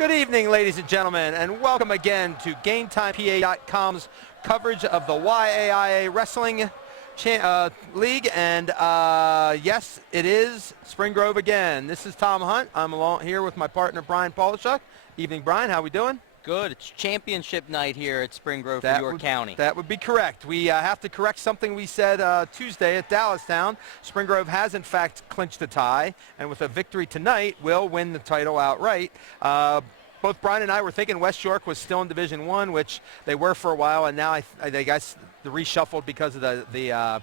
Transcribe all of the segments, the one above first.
Good evening, ladies and gentlemen, and welcome again to GameTimePA.com's coverage of the YAIA Wrestling League. And yes, it is Spring Grove again. This is Tom Hunt. I'm along here with my partner, Brian Polishuk. Evening, Brian. How we doing? Good. It's championship night here at Spring Grove for York County. That would be correct. We have to correct something we said Tuesday at Dallastown. Spring Grove has, in fact, clinched a tie, and with a victory tonight, will win the title outright. Both Brian and I were thinking West York was still in Division I, which they were for a while, and now I guess the reshuffled because of the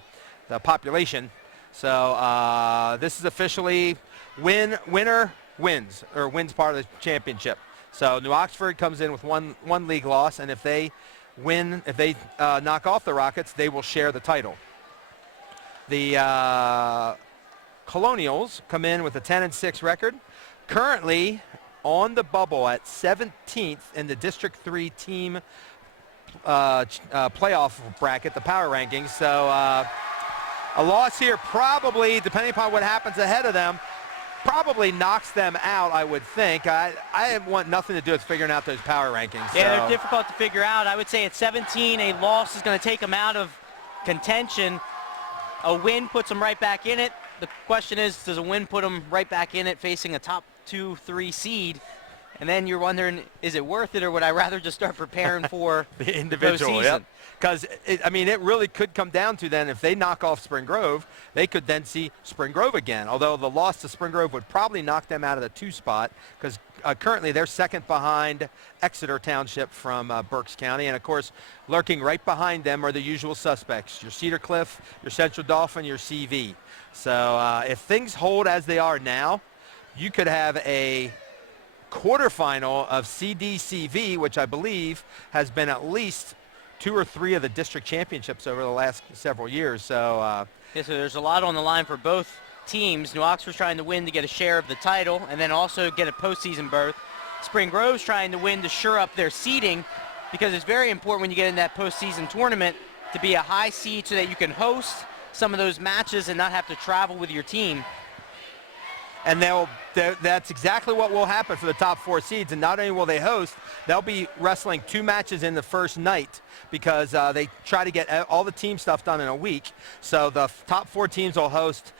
population. So this is officially winner wins, or wins part of the championship. So New Oxford comes in with one league loss, and if they win, if they knock off the Rockets, they will share the title. The Colonials come in with a 10-6 record, currently on the bubble at 17th in the District 3 team playoff bracket, the power rankings. So a loss here probably, depending upon what happens ahead of them, probably knocks them out, I would think. I want nothing to do with figuring out those power rankings. Yeah, they're difficult to figure out. I would say at 17, a loss is going to take them out of contention. A win puts them right back in it. The question is, does a win put them right back in it facing a top 2-3 seed? And then you're wondering, is it worth it, or would I rather just start preparing for the individual? Yep. Because, I mean, it really could come down to then, if they knock off Spring Grove, they could then see Spring Grove again. Although the loss to Spring Grove would probably knock them out of the 2 spot, because currently they're second behind Exeter Township from Berks County. And, of course, lurking right behind them are the usual suspects, your Cedar Cliff, your Central Dauphin, your CV. So if things hold as they are now, you could have a quarterfinal of CDCV, which I believe has been at least 2 or 3 of the district championships over the last several years. So yeah, so there's a lot on the line for both teams. New Oxford's trying to win to get a share of the title and then also get a postseason berth. Spring Grove's trying to win to shore up their seeding, because it's very important when you get in that postseason tournament to be a high seed so that you can host some of those matches and not have to travel with your team. And that's exactly what will happen for the top 4 seeds. And not only will they host, they'll be wrestling 2 matches in the first night, because they try to get all the team stuff done in a week. So the top 4 teams will host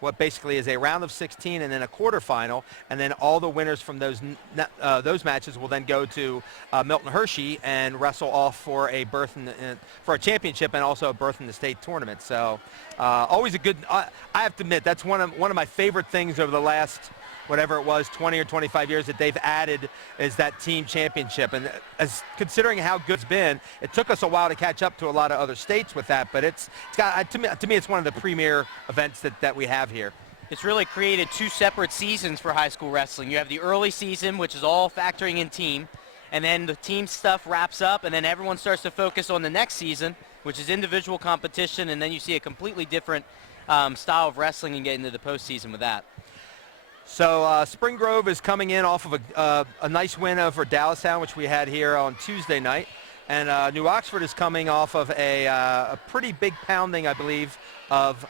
what basically is a round of 16 and then a quarterfinal, and then all the winners from those matches will then go to Milton Hershey and wrestle off for a berth for a championship and also a berth in the state tournament. So always a good. I have to admit, that's one of my favorite things over the last, whatever it was, 20 or 25 years that they've added, is that team championship. And as considering how good it's been, it took us a while to catch up to a lot of other states with that, but it's got, to me it's one of the premier events that we have here. It's really created 2 separate seasons for high school wrestling. You have the early season, which is all factoring in team, and then the team stuff wraps up, and then everyone starts to focus on the next season, which is individual competition, and then you see a completely different style of wrestling and get into the postseason with that. So Spring Grove is coming in off of a nice win over Dallastown, which we had here on Tuesday night. And New Oxford is coming off of a pretty big pounding, I believe, of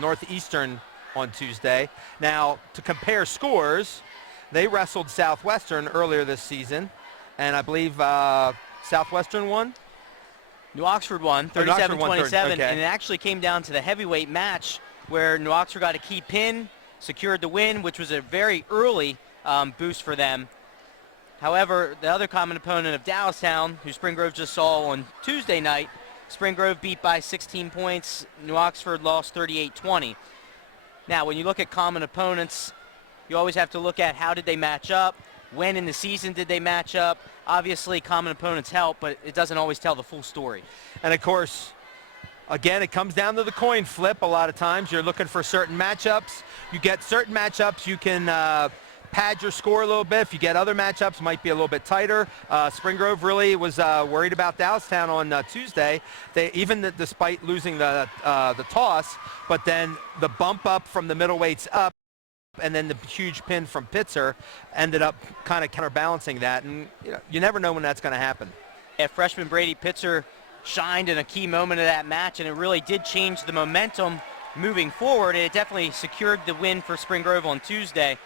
Northeastern on Tuesday. Now, to compare scores, they wrestled Southwestern earlier this season, and I believe Southwestern won? New Oxford won 37-27, okay. And it actually came down to the heavyweight match where New Oxford got a key pin, secured the win, which was a very early boost for them. However, the other common opponent of Dallastown, who Spring Grove just saw on Tuesday night, Spring Grove beat by 16 points. New Oxford lost 38-20. Now, when you look at common opponents, you always have to look at how did they match up, when in the season did they match up. Obviously, common opponents help, but it doesn't always tell the full story. And, of course, again, it comes down to the coin flip a lot of times. You're looking for certain matchups. You get certain matchups, you can pad your score a little bit. If you get other matchups, might be a little bit tighter. Spring Grove really was worried about Dallastown on Tuesday. Despite losing the toss, but then the bump up from the middleweights up, and then the huge pin from Pitzer ended up kind of counterbalancing that. And you never know when that's going to happen. Yeah, freshman Brady Pitzer shined in a key moment of that match, and it really did change the momentum moving forward. It definitely secured the win for Spring Grove on Tuesday.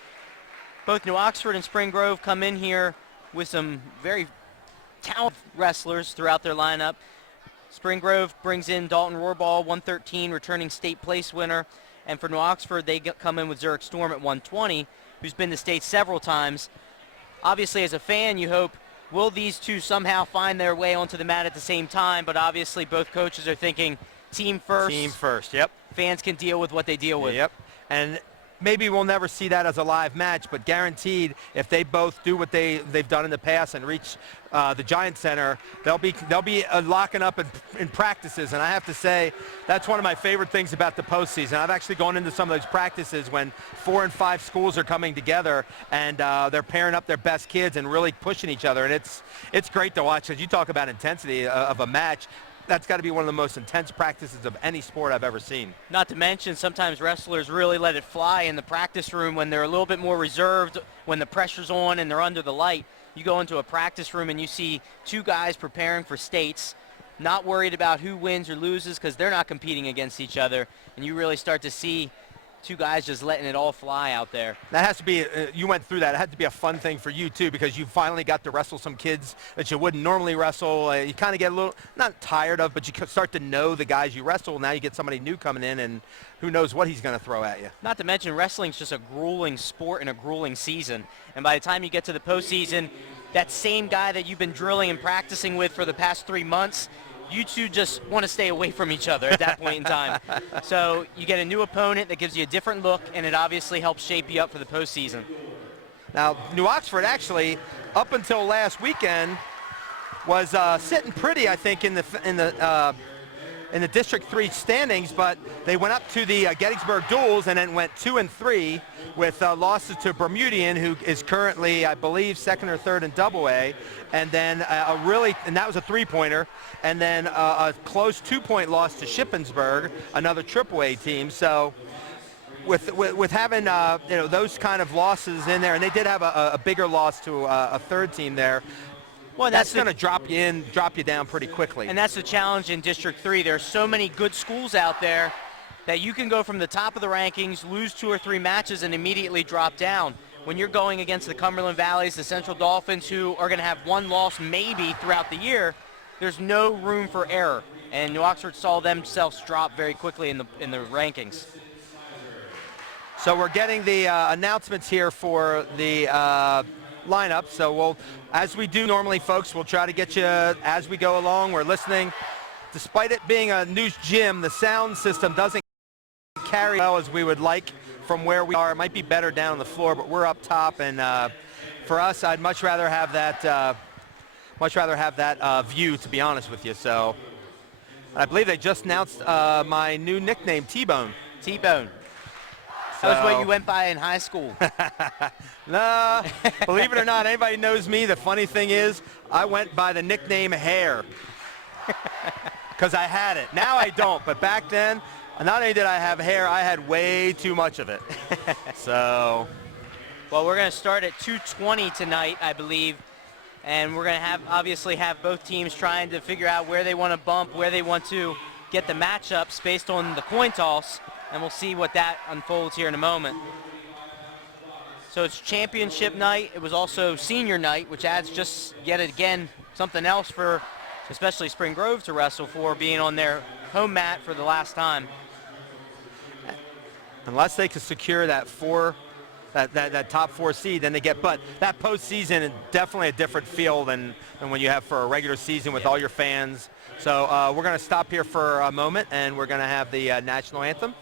Both New Oxford and Spring Grove come in here with some very talented wrestlers throughout their lineup. Spring Grove brings in Dalton Rohrball, 113, returning state place winner. And for New Oxford, they come in with Zurich Storm at 120, who's been to state several times. Obviously, as a fan, you hope, will these two somehow find their way onto the mat at the same time? But obviously, both coaches are thinking team first. Team first, yep. Fans can deal with what they deal with. Yep. And maybe we'll never see that as a live match, but guaranteed, if they both do what they've done in the past and reach the Giant Center, they'll be locking up in practices. And I have to say, that's one of my favorite things about the postseason. I've actually gone into some of those practices when 4 and 5 schools are coming together and they're pairing up their best kids and really pushing each other. And it's great to watch. As you talk about intensity of a match, that's got to be one of the most intense practices of any sport I've ever seen. Not to mention, sometimes wrestlers really let it fly in the practice room when they're a little bit more reserved, when the pressure's on and they're under the light. You go into a practice room and you see two guys preparing for states, not worried about who wins or loses because they're not competing against each other, and you really start to see two guys just letting it all fly out there. That has to be, you went through that. It had to be a fun thing for you, too, because you finally got to wrestle some kids that you wouldn't normally wrestle. You kind of get a little, not tired of, but you start to know the guys you wrestle. Now you get somebody new coming in, and who knows what he's going to throw at you. Not to mention, wrestling's just a grueling sport and a grueling season. And by the time you get to the postseason, that same guy that you've been drilling and practicing with for the past 3 months, you two just want to stay away from each other at that point in time. So you get a new opponent that gives you a different look, and it obviously helps shape you up for the postseason. Now, New Oxford actually, up until last weekend, was sitting pretty, I think, in the District 3 standings, but they went up to the Gettysburg Duels and then went 2-3 with losses to Bermudian, who is currently, I believe, second or third in Double-A, and then and that was a three-pointer, and then a close 2-point loss to Shippensburg, another Triple-A team. So with having those kind of losses in there, and they did have a bigger loss to a third team there. Well, that's going to drop you down pretty quickly. And that's the challenge in District 3. There's so many good schools out there that you can go from the top of the rankings, lose 2 or 3 matches, and immediately drop down. When you're going against the Cumberland Valleys, the Central Dolphins, who are going to have one loss maybe throughout the year, there's no room for error. And New Oxford saw themselves drop very quickly in the rankings. So we're getting the announcements here for the lineup. So as we do normally, folks, we'll try to get you as we go along. We're listening. Despite it being a new gym, the sound system doesn't carry well as we would like from where we are. It might be better down on the floor, but we're up top, and for us, I'd much rather have that view, to be honest with you. So I believe they just announced my new nickname, T-Bone. T-Bone. That was what you went by in high school. No, believe it or not, anybody knows me, the funny thing is, I went by the nickname Hair because I had it. Now I don't, but back then, not only did I have hair, I had way too much of it. So, well, we're going to start at 2:20 tonight, I believe, and we're going to obviously have both teams trying to figure out where they want to bump, where they want to get the matchups based on the coin toss, and we'll see what that unfolds here in a moment. So it's championship night. It was also senior night, which adds just yet again something else for especially Spring Grove to wrestle for, being on their home mat for the last time. Unless they can secure that top 4 seed, then they get. But that postseason is definitely a different feel than when you have for a regular season with all your fans. So we're going to stop here for a moment, and we're going to have the national anthem.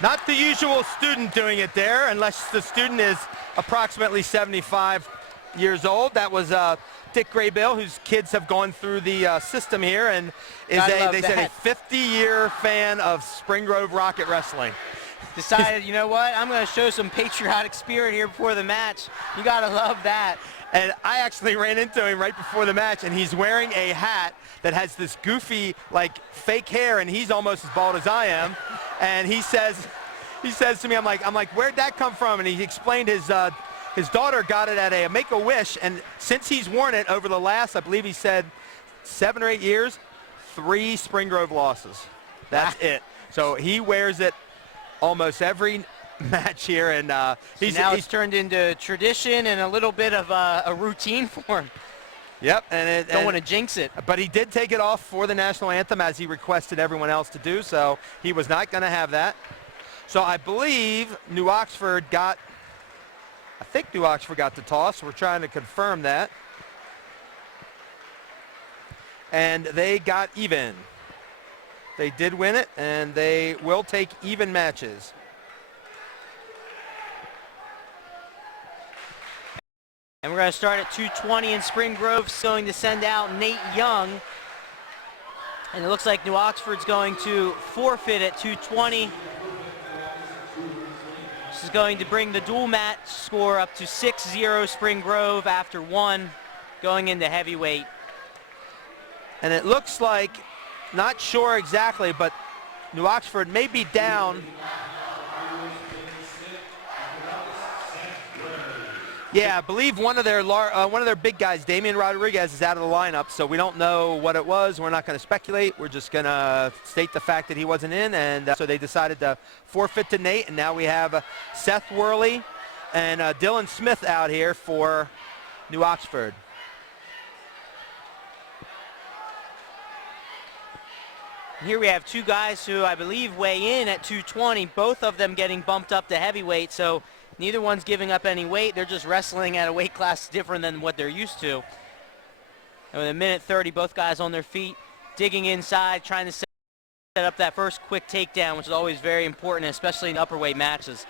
Not the usual student doing it there, unless the student is approximately 75 years old. That was Dick Graybill, whose kids have gone through the system here, and is they said a 50-year fan of Spring Grove Rocket Wrestling. Decided, you know what, I'm going to show some patriotic spirit here before the match. You got to love that. And I actually ran into him right before the match, and he's wearing a hat that has this goofy, like, fake hair, and he's almost as bald as I am. And he says to me, I'm like, where'd that come from? And he explained his daughter got it at a Make-A-Wish, and since he's worn it over the last, I believe he said 7 or 8 years, 3 Spring Grove losses. That's it. So he wears it almost every match here, and he's turned into tradition and a little bit of a routine for him. Yep, Don't want to jinx it. But he did take it off for the national anthem, as he requested everyone else to do, so he was not going to have that. So I believe New Oxford got the toss. We're trying to confirm that. And they got even. They did win it, and they will take even matches. And we're going to start at 220, and Spring Grove's going to send out Nate Young. And it looks like New Oxford's going to forfeit at 220. This is going to bring the dual match score up to 6-0 Spring Grove after 1 going into heavyweight. And it looks like, not sure exactly, but New Oxford may be down. Yeah, I believe one of their big guys, Damian Rodriguez, is out of the lineup, so we don't know what it was. We're not going to speculate. We're just going to state the fact that he wasn't in, and so they decided to forfeit to Nate, and now we have Seth Worley and Dylan Smith out here for New Oxford. Here we have 2 guys who I believe weigh in at 220, both of them getting bumped up to heavyweight, so neither one's giving up any weight. They're just wrestling at a weight class different than what they're used to. And with 1:30, both guys on their feet, digging inside, trying to set up that first quick takedown, which is always very important, especially in upper weight matches.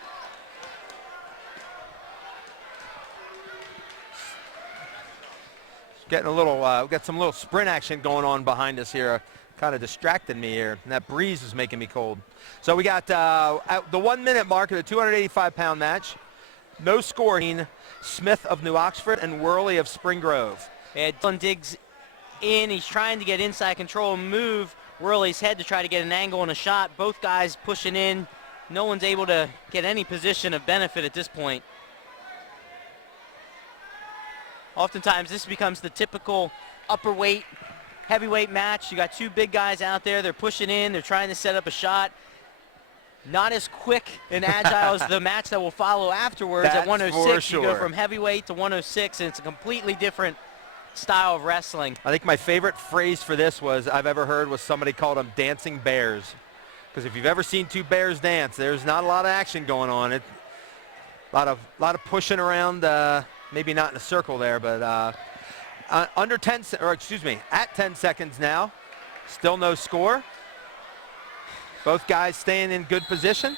Getting a little, we've got some little sprint action going on behind us here. Kind of distracted me here, and that breeze is making me cold. So we got at the 1 minute mark of the 285-pound match. No score. Smith of New Oxford and Worley of Spring Grove. And Dylan digs in. He's trying to get inside control and move Worley's head to try to get an angle and a shot. Both guys pushing in. No one's able to get any position of benefit at this point. Oftentimes this becomes the typical upper weight heavyweight match. You got 2 big guys out there. They're pushing in. They're trying to set up a shot. Not as quick and agile as the match that will follow afterwards. At 106, sure. You go from heavyweight to 106, and it's a completely different style of wrestling. I think my favorite phrase for this I've ever heard was somebody called them dancing bears. Because if you've ever seen 2 bears dance, there's not a lot of action going on. A lot of pushing around, maybe not in a circle there, but at 10 seconds now. Still no score. Both guys staying in good position.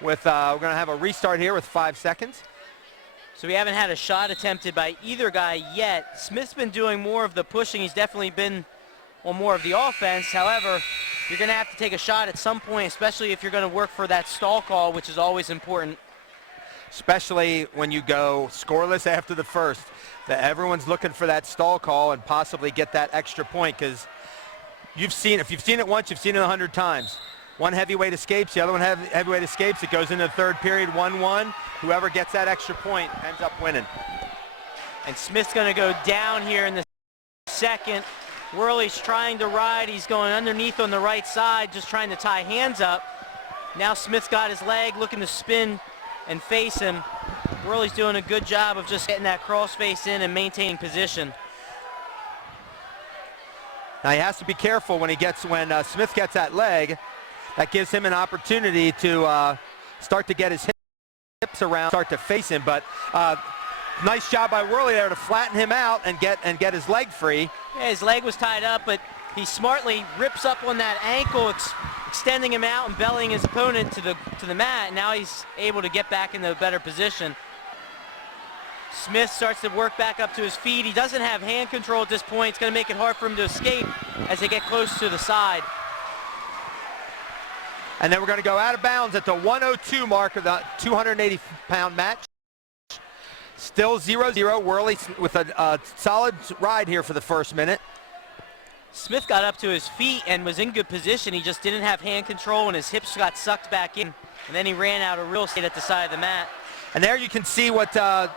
We're going to have a restart here with 5 seconds. So we haven't had a shot attempted by either guy yet. Smith's been doing more of the pushing. He's definitely been on more of the offense. However, you're going to have to take a shot at some point, especially if you're going to work for that stall call, which is always important. Especially when you go scoreless after the first. That everyone's looking for that stall call and possibly get that extra point, because if you've seen it once, you've seen it 100 times. One heavyweight escapes, the other one heavyweight escapes. It goes into the 3rd period, 1-1. Whoever gets that extra point ends up winning. And Smith's going to go down here in the 2nd. Worley's trying to ride. He's going underneath on the right side, just trying to tie hands up. Now Smith's got his leg, looking to spin and face him. Worley's doing a good job of just getting that cross face in and maintaining position. Now he has to be careful when Smith gets that leg. That gives him an opportunity to start to get his hips around, start to face him. But nice job by Worley there to flatten him out and get his leg free. Yeah, his leg was tied up, but he smartly rips up on that ankle, extending him out and bellying his opponent to the mat. Now he's able to get back into a better position. Smith starts to work back up to his feet. He doesn't have hand control at this point. It's going to make it hard for him to escape as they get close to the side. And then we're going to go out of bounds at the 102 mark of the 280-pound match. Still 0-0. Worley with a solid ride here for the first minute. Smith got up to his feet and was in good position. He just didn't have hand control, and his hips got sucked back in. And then he ran out of real estate at the side of the mat. And there you can see what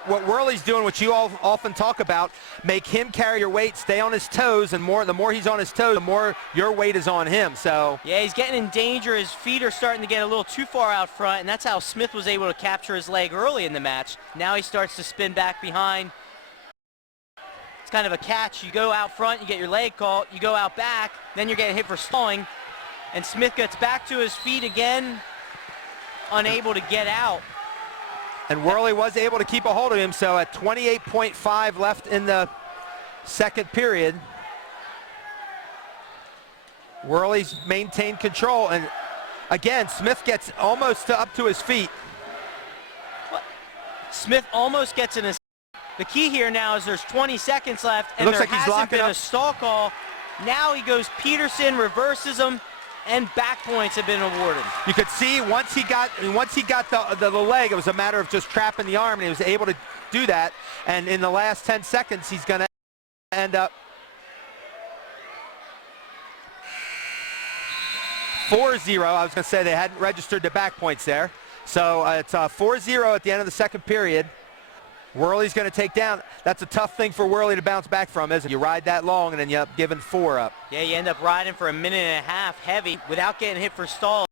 Worley's doing, which you all often talk about. Make him carry your weight, stay on his toes, and the more he's on his toes, the more your weight is on him. So yeah, he's getting in danger. His feet are starting to get a little too far out front, and that's how Smith was able to capture his leg early in the match. Now he starts to spin back behind. It's kind of a catch. You go out front, you get your leg caught, you go out back, then you're getting hit for stalling. And Smith gets back to his feet again, unable to get out. And Worley was able to keep a hold of him, so at 28.5 left in the second period, Worley's maintained control. And again, Smith gets almost up to his feet. Smith almost gets in his. The key here now is there's 20 seconds left, and there hasn't been a stall call. Now he goes Peterson, reverses him, and back points have been awarded. You could see once he got the leg, it was a matter of just trapping the arm, and he was able to do that. And in the last 10 seconds, he's going to end up 4-0. I was going to say they hadn't registered the back points there. So it's 4-0 at the end of the second period. Worley's going to take down. That's a tough thing for Worley to bounce back from, isn't it? You ride that long and then you end up giving 4 up. Yeah, you end up riding for a minute and a half heavy without getting hit for stalling.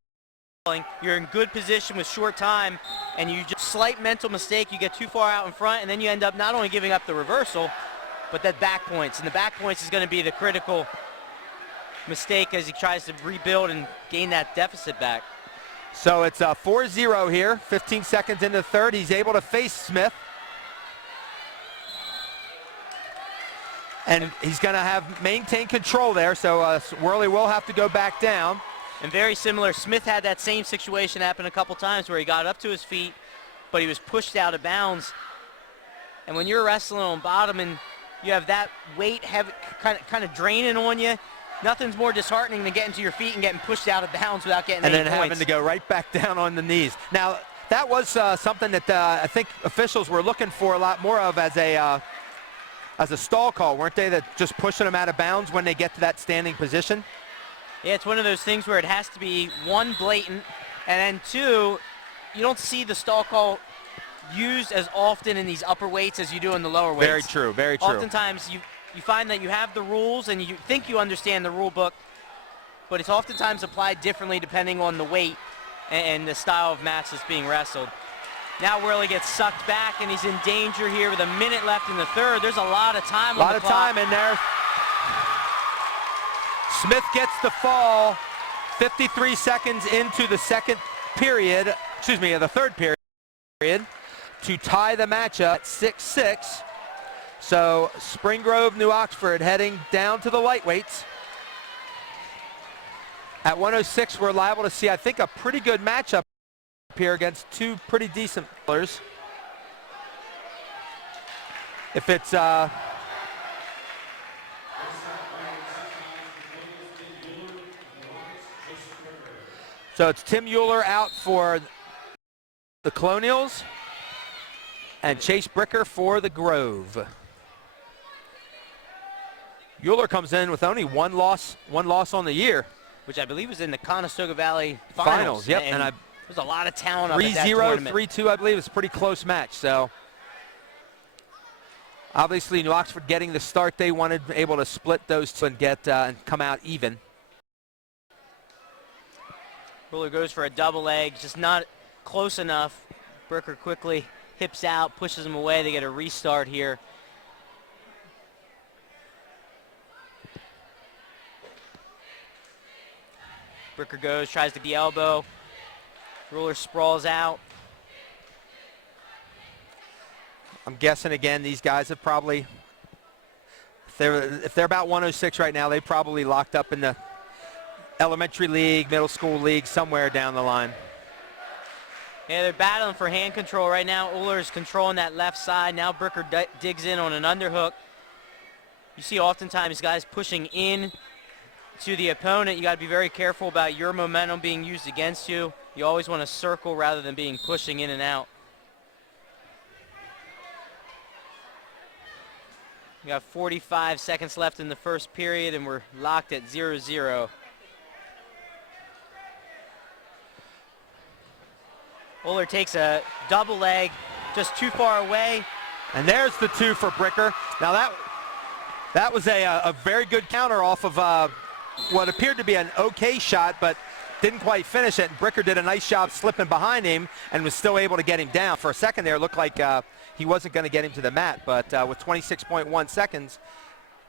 You're in good position with short time, and you just slight mental mistake, you get too far out in front, and then you end up not only giving up the reversal, but that back points. And the back points is going to be the critical mistake as he tries to rebuild and gain that deficit back. So it's 4-0 here, 15 seconds into the third. He's able to face Smith. And he's going to have maintained control there, so Worley will have to go back down. And very similar, Smith had that same situation happen a couple times where he got up to his feet, but he was pushed out of bounds. And when you're wrestling on bottom and you have that weight heavy, kind of draining on you, nothing's more disheartening than getting to your feet and getting pushed out of bounds without getting any points. And then having to go right back down on the knees. Now, that was something that I think officials were looking for a lot more of as a stall call, weren't they? That just pushing them out of bounds when they get to that standing position? Yeah, it's one of those things where it has to be, one, blatant, and then two, you don't see the stall call used as often in these upper weights as you do in the lower weights. Very true, very true. Oftentimes you find that you have the rules and you think you understand the rule book, but it's oftentimes applied differently depending on the weight and the style of match that's being wrestled. Now Worley gets sucked back, and he's in danger here with a minute left in the third. There's a lot of time on the clock. A lot of time in there. Smith gets the fall 53 seconds into the second period, the third period, to tie the matchup at 6-6. So Spring Grove, New Oxford heading down to the lightweights. At 106, we're liable to see, I think, a pretty good matchup here against two pretty decent players. If it's so it's Tim Euler out for the Colonials and Chase Bricker for the Grove. Euler comes in with only one loss on the year, which I believe was in the Conestoga Valley finals. Yep, and there's a lot of talent on that 3-0, 3-2, I believe. It's a pretty close match. So obviously New Oxford getting the start they wanted, able to split those two and get and come out even. Ruler goes for a double leg, just not close enough. Bricker quickly hips out, pushes him away. They get a restart here. Bricker goes, tries to the elbow. Ruler sprawls out. I'm guessing again these guys have probably, if they're about 106 right now, they probably locked up in the elementary league, middle school league, somewhere down the line. Yeah, they're battling for hand control right now. Uhler's controlling that left side. Now Bricker digs in on an underhook. You see oftentimes guys pushing in to the opponent. You got to be very careful about your momentum being used against you. You always want to circle rather than being pushing in and out. We got 45 seconds left in the first period, and we're locked at 0-0. Uhler takes a double leg just too far away. And there's the two for Bricker. Now that was a very good counter off of what appeared to be an okay shot, but didn't quite finish it. And Bricker did a nice job slipping behind him and was still able to get him down. For a second there, it looked like he wasn't going to get him to the mat, but with 26.1 seconds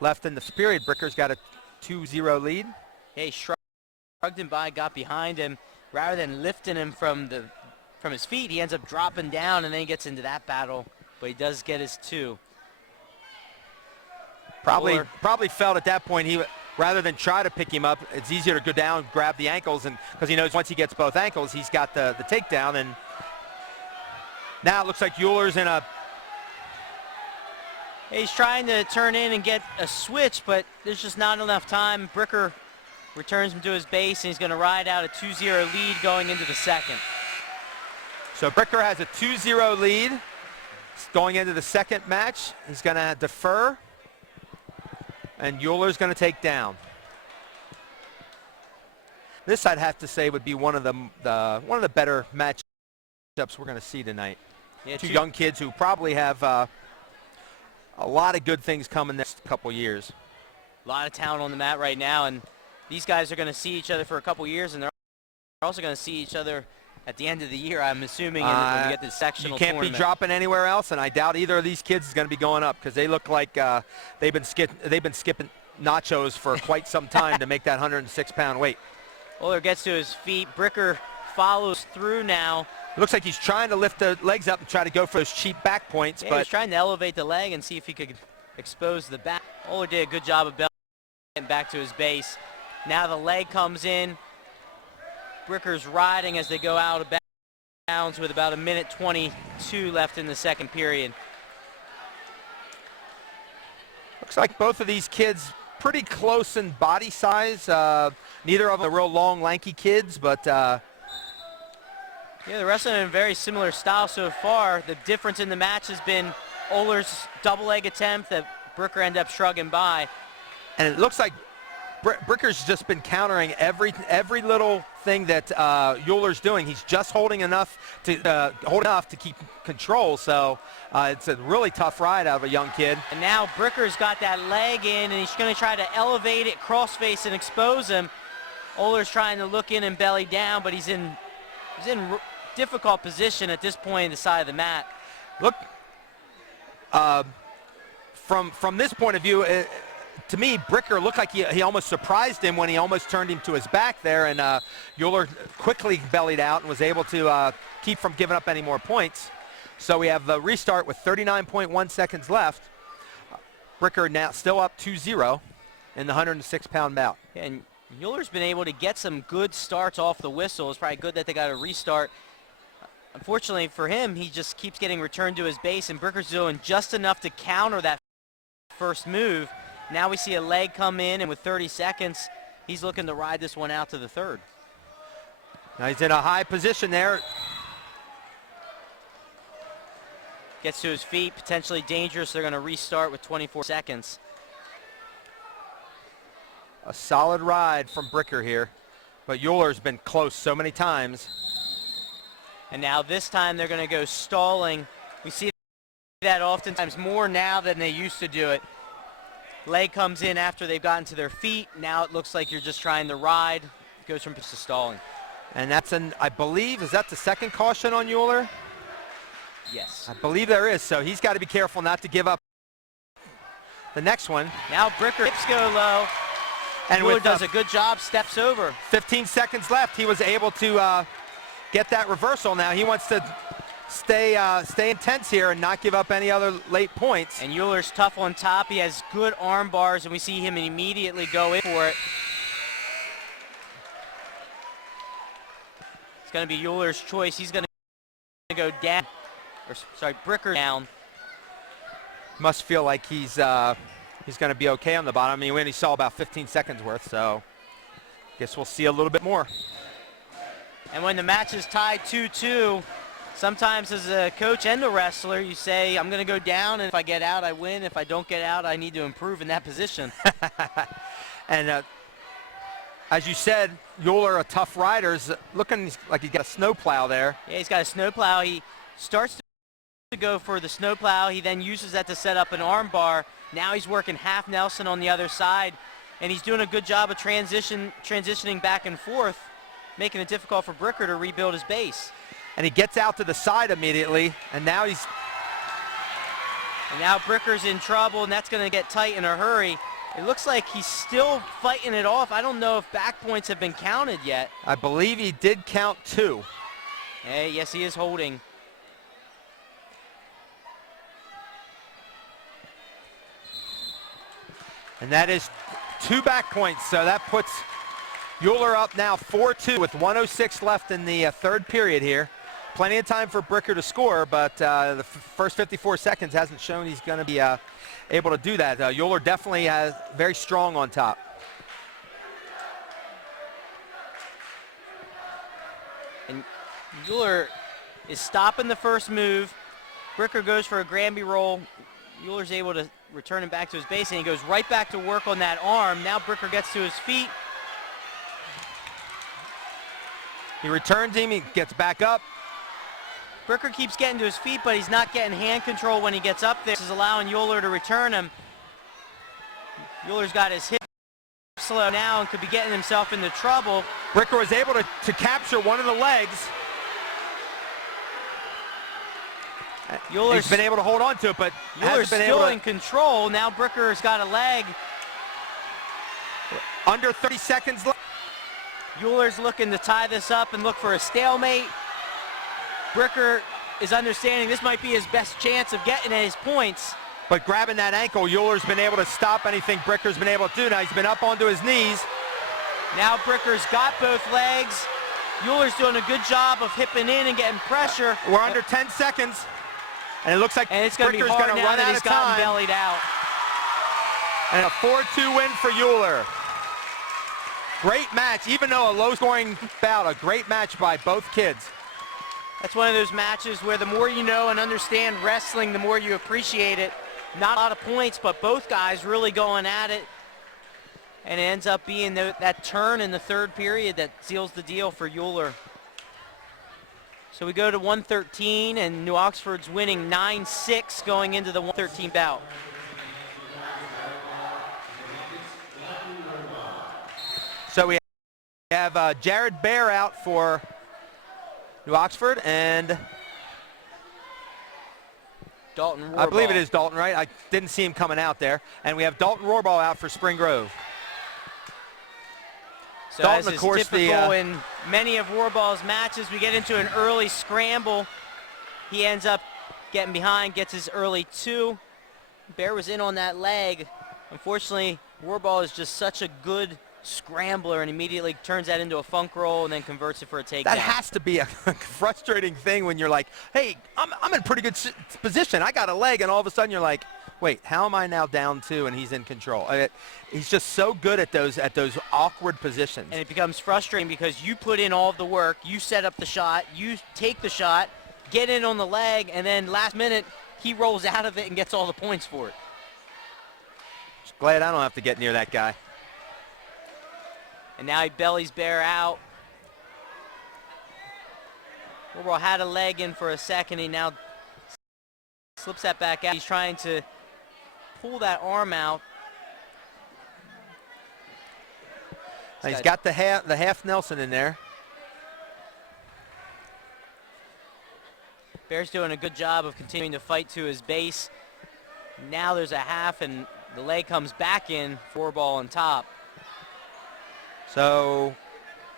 left in the period, Bricker's got a 2-0 lead. Hey, shrugged him by, got behind him. Rather than lifting him from his feet, he ends up dropping down, and then he gets into that battle, but he does get his two. Probably felt at that point rather than try to pick him up, it's easier to go down, grab the ankles, and because he knows once he gets both ankles, he's got the takedown. And now it looks like Uhler's in a. He's trying to turn in and get a switch, but there's just not enough time. Bricker returns him to his base, and he's going to ride out a 2-0 lead going into the second. So Bricker has a 2-0 lead going into the second match. He's going to defer, and Uhler's going to take down. This, I'd have to say, would be one of the better matchups we're going to see tonight. Yeah, two young kids who probably have a lot of good things coming next couple years. A lot of talent on the mat right now, and these guys are going to see each other for a couple years, and they're also going to see each other at the end of the year, I'm assuming, when we get the sectional You can't tournament. be dropping anywhere else, and I doubt either of these kids is going to be going up because they look like they've been skipping nachos for quite some time to make that 106-pound weight. Uhler gets to his feet. Bricker follows through now. It looks like he's trying to lift the legs up and try to go for those cheap back points. Yeah, but he's trying to elevate the leg and see if he could expose the back. Uhler did a good job of getting back to his base. Now the leg comes in. Bricker's riding as they go out of bounds with about 1:22 left in the second period. Looks like both of these kids pretty close in body size. Neither of them are real long, lanky kids, but yeah, they're wrestling in a very similar style so far. The difference in the match has been Uhler's double leg attempt that Bricker ended up shrugging by. And it looks like Bricker's just been countering every little thing that Uhler's doing. He's just holding enough to keep control. So it's a really tough ride out of a young kid. And now Bricker's got that leg in, and he's going to try to elevate it, crossface, and expose him. Uhler's trying to look in and belly down, but he's in difficult position at this point in the side of the mat. Look, from this point of view. To me, Bricker looked like he almost surprised him when he almost turned him to his back there, and Uhler quickly bellied out and was able to keep from giving up any more points. So we have the restart with 39.1 seconds left. Bricker now still up 2-0 in the 106-pound bout. And Uhler's been able to get some good starts off the whistle. It's probably good that they got a restart. Unfortunately for him, he just keeps getting returned to his base, and Bricker's doing just enough to counter that first move. Now we see a leg come in, and with 30 seconds, he's looking to ride this one out to the third. Now he's in a high position there. Gets to his feet, potentially dangerous. They're going to restart with 24 seconds. A solid ride from Bricker here, but Uhler's been close so many times. And now this time they're going to go stalling. We see that oftentimes more now than they used to do it. Leg comes in after they've gotten to their feet. Now it looks like you're just trying to ride. It goes from to stalling. And that's I believe, is that the second caution on Uhler? Yes. I believe there is, so he's got to be careful not to give up the next one. Now Bricker hips go low. And Uhler does a good job, steps over. 15 seconds left. He was able to get that reversal. Now he wants to stay intense here and not give up any other late points. And Uhler's tough on top. He has good arm bars, and we see him immediately go in for it. It's going to be Euler's choice. He's going to go down, or sorry, Bricker down. Must feel like he's going to be okay on the bottom. I mean, we only saw about 15 seconds worth, so guess we'll see a little bit more. And when the match is tied 2-2, sometimes as a coach and a wrestler, you say, I'm going to go down, and if I get out, I win. If I don't get out, I need to improve in that position. And as you said, Euler, a tough rider, is looking like he's got a snowplow there. Yeah, he's got a snowplow. He starts to go for the snowplow. He then uses that to set up an arm bar. Now he's working half Nelson on the other side, and he's doing a good job of transitioning back and forth, making it difficult for Bricker to rebuild his base. And he gets out to the side immediately, and now Bricker's in trouble, and that's going to get tight in a hurry. It looks like he's still fighting it off. I don't know if back points have been counted yet. I believe he did count 2. Hey, yes, he is holding. And that is 2 back points, so that puts Euler up now 4-2 with 1:06 left in the third period here. Plenty of time for Bricker to score, but the first 54 seconds hasn't shown he's going to be able to do that. Euler definitely has very strong on top. And Euler is stopping the first move. Bricker goes for a Granby roll. Euler's able to return him back to his base, and he goes right back to work on that arm. Now Bricker gets to his feet. He returns him, he gets back up. Bricker keeps getting to his feet, but he's not getting hand control when he gets up there. This is allowing Euler to return him. Euler's got his hip slow now and could be getting himself into trouble. Bricker was able to capture one of the legs. He's been able to hold on to it, but Euler's hasn't been still able to. in control. Now Bricker's got a leg. Under 30 seconds left. Euler's looking to tie this up and look for a stalemate. Bricker is understanding this might be his best chance of getting at his points. But grabbing that ankle, Euler's been able to stop anything Bricker's been able to do. Now he's been up onto his knees. Now Bricker's got both legs. Euler's doing a good job of hipping in and getting pressure. We're under 10 seconds. And it looks like and it's going to be Bricker's hard going to now run that out he's of gotten time. bellied out. And a 4-2 win for Euler. Great match, even though a low-scoring bout, a great match by both kids. That's one of those matches where the more you know and understand wrestling, the more you appreciate it. Not a lot of points, but both guys really going at it. And it ends up being that turn in the third period that seals the deal for Euler. So we go to 113, and New Oxford's winning 9-6 going into the 113 bout. So we have Jared Bear out for New Oxford, and Dalton Rohrball. I believe it is Dalton, right? I didn't see him coming out there. And we have Dalton Rohrball out for Spring Grove. So Dalton, as of is course, typical in many of Rohrball's matches, we get into an early scramble. He ends up getting behind, gets his early 2. Bear was in on that leg. Unfortunately, Rohrball is just such a good scrambler and immediately turns that into a funk roll and then converts it for a takedown. That has to be a frustrating thing when you're like, hey, I'm in pretty good position. I got a leg, and all of a sudden you're like, wait, how am I now down 2 and he's in control? He's just so good at those awkward positions. And it becomes frustrating because you put in all of the work, you set up the shot, you take the shot, get in on the leg, and then last minute he rolls out of it and gets all the points for it. Just glad I don't have to get near that guy. And now he bellies Bear out. Rohrball had a leg in for a second. He now slips that back out. He's trying to pull that arm out. He's got the half Nelson in there. Bear's doing a good job of continuing to fight to his base. Now there's a half, and the leg comes back in. Rohrball on top. So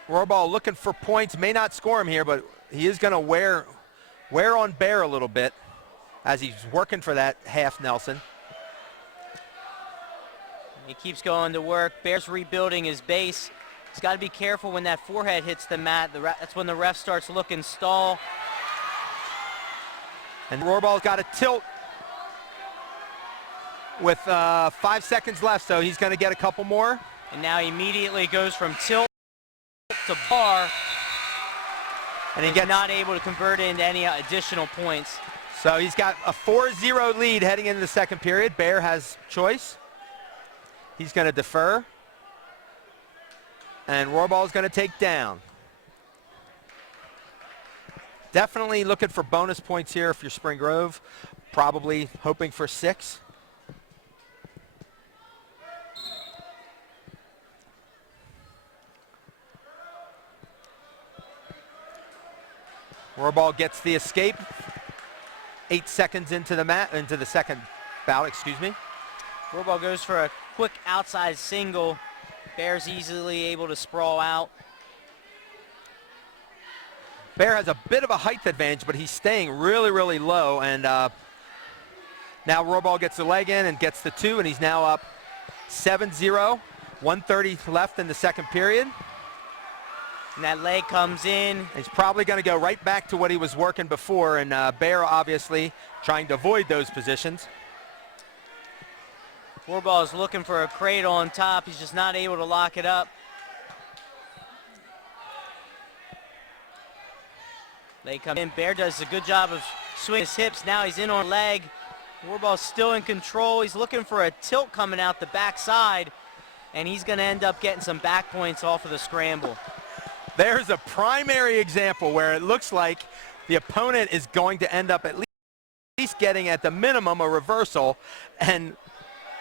Rohrball looking for points, may not score him here, but he is going to wear on Bear a little bit as he's working for that half Nelson. He keeps going to work. Bear's rebuilding his base. He's got to be careful when that forehead hits the mat. That's when the ref starts looking stall. And Rohrball's got to tilt with 5 seconds left, so he's going to get a couple more. And now he immediately goes from tilt to bar, and he's not able to convert it into any additional points. So he's got a 4-0 lead heading into the second period. Baer has choice. He's going to defer. And Rohrball's going to take down. Definitely looking for bonus points here if you're Spring Grove. Probably hoping for 6. Rohrball gets the escape. 8 seconds into the second bout, excuse me. Rohrball goes for a quick outside single. Baer's easily able to sprawl out. Baer has a bit of a height advantage, but he's staying really, really low. And now Rohrball gets the leg in and gets the 2, and he's now up 7-0. 1:30 left in the second period. And that leg comes in. He's probably going to go right back to what he was working before, and Baer obviously trying to avoid those positions. Rohrball is looking for a cradle on top. He's just not able to lock it up. They come in. Baer does a good job of swinging his hips. Now he's in on leg. Rohrball's still in control. He's looking for a tilt coming out the backside, and he's going to end up getting some back points off of the scramble. There's a primary example where it looks like the opponent is going to end up at least getting at the minimum a reversal, and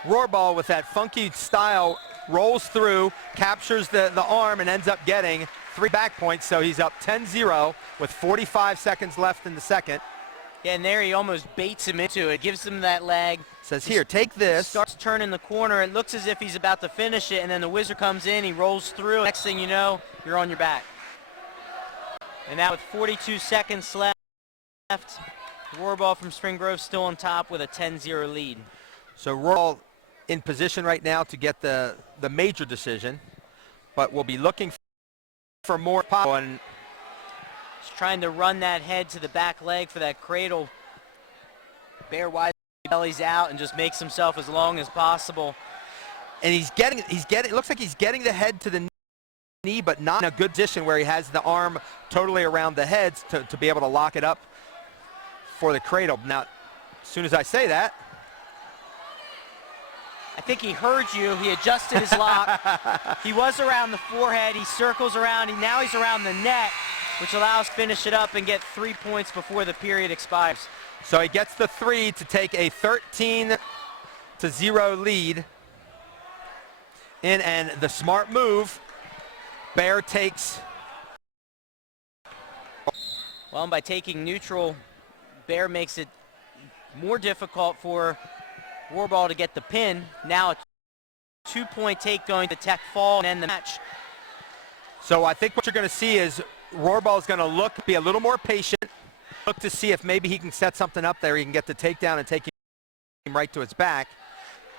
Rohrball with that funky style rolls through, captures the arm, and ends up getting 3 back points, so he's up 10-0 with 45 seconds left in the second. Yeah, and there he almost baits him into it, gives him that leg. Says, here, take this. Starts turning the corner. It looks as if he's about to finish it, and then the Wizard comes in, he rolls through. Next thing you know, you're on your back. And now with 42 seconds left, Rohrball from Spring Grove still on top with a 10-0 lead. So Rohrball in position right now to get the major decision, but we'll be looking for more power. And he's trying to run that head to the back leg for that cradle. Baer wide bellies out and just makes himself as long as possible. And it looks like he's getting the head to the knee, but not in a good position where he has the arm totally around the head to be able to lock it up for the cradle. Now, as soon as I say that, I think he heard you. He adjusted his lock. He was around the forehead. He circles around. Now he's around the neck, which allows to finish it up and get 3 points before the period expires. So he gets the 3 to take a 13-0 lead. And the smart move, Baer takes. Well, and by taking neutral, Baer makes it more difficult for Rohrball to get the pin. Now a 2-point take going to tech fall and end the match. So I think what you're going to see is Rohrball is going to be a little more patient, look to see if maybe he can set something up there. He can get the takedown and take him right to his back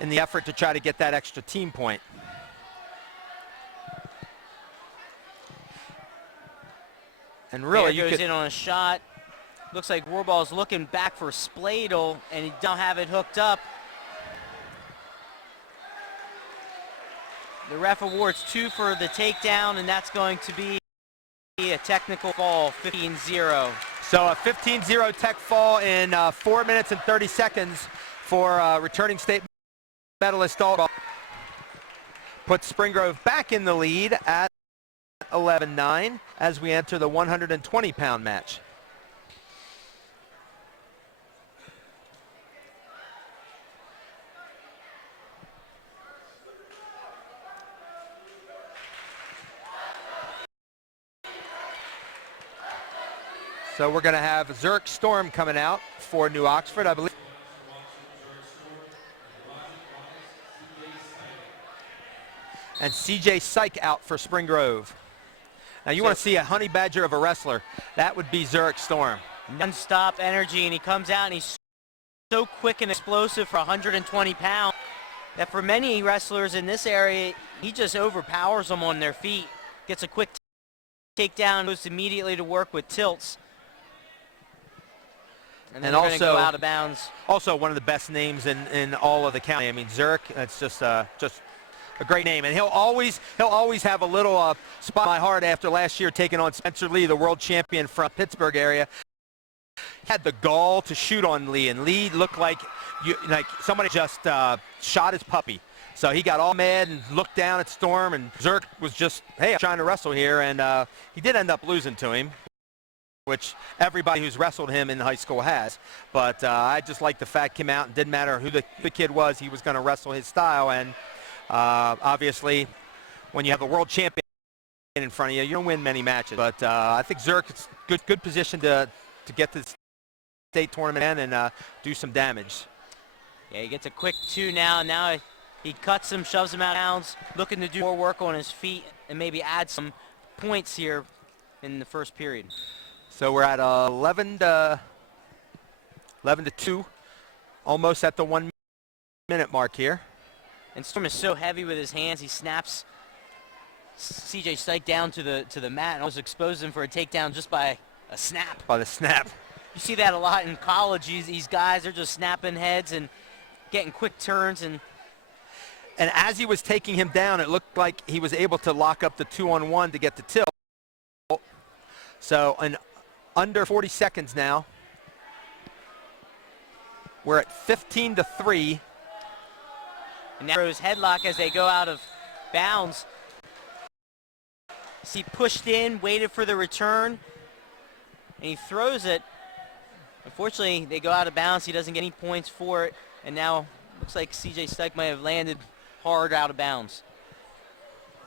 in the effort to try to get that extra team point. And really, Baer goes in on a shot. Looks like Rohrball's looking back for Spladle, and he don't have it hooked up. The ref awards 2 for the takedown, and that's going to be a technical fall, 15-0. So a 15-0 tech fall in 4 minutes and 30 seconds for returning state medalist Dalton. Puts Spring Grove back in the lead at 11-9 as we enter the 120-pound match. So we're going to have Zurich Storm coming out for New Oxford, I believe. And CJ Syke out for Spring Grove. Now you want to see a honey badger of a wrestler. That would be Zurich Storm. Non-stop energy, and he comes out and he's so quick and explosive for 120 pounds that for many wrestlers in this area, he just overpowers them on their feet. gets a quick takedown, goes immediately to work with tilts. And then they're going to go out of bounds. Also one of the best names in all of the county. I mean, Zurich, it's just a great name. And he'll always have a little spot in my heart after last year taking on Spencer Lee, the world champion from Pittsburgh area. He had the gall to shoot on Lee, and Lee looked like somebody just shot his puppy. So he got all mad and looked down at Storm, and Zurich was just, hey, I'm trying to wrestle here. And he did end up losing to him, which everybody who's wrestled him in high school has. But I just like the fact came out and didn't matter who the kid was, he was going to wrestle his style. And obviously, when you have the world champion in front of you, you don't win many matches. But I think Zurich is good position to get to the state tournament and do some damage. Yeah, he gets a quick 2 now. Now he cuts him, shoves him out of bounds, looking to do more work on his feet and maybe add some points here in the first period. So we're at 11 to 2, almost at the 1 minute mark here. And Storm is so heavy with his hands, he snaps CJ Stike down to the mat and almost exposes him for a takedown just by a snap. By the snap. You see that a lot in college. These guys are just snapping heads and getting quick turns. And as he was taking him down, it looked like he was able to lock up the 2-on-1 to get the tilt. So in under 40 seconds now, we're at 15 to 3. And now throws headlock as they go out of bounds. See, pushed in, waited for the return, and he throws it. Unfortunately, they go out of bounds. He doesn't get any points for it, and now looks like CJ Stike might have landed hard out of bounds.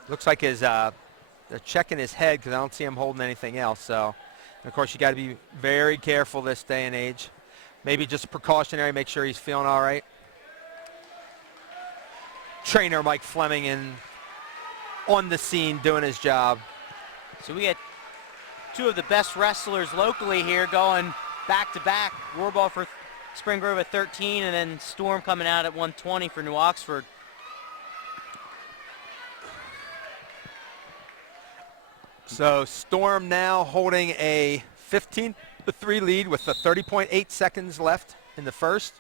Looks like they're checking his head because I don't see him holding anything else. So, and of course, you got to be very careful this day and age. Maybe just precautionary, make sure he's feeling all right. Trainer Mike Fleming on the scene doing his job. So we get two of the best wrestlers locally here going back-to-back. Rohrbal for Spring Grove at 13, and then Storm coming out at 120 for New Oxford. So Storm now holding a 15-3 lead with the 30.8 seconds left in the first.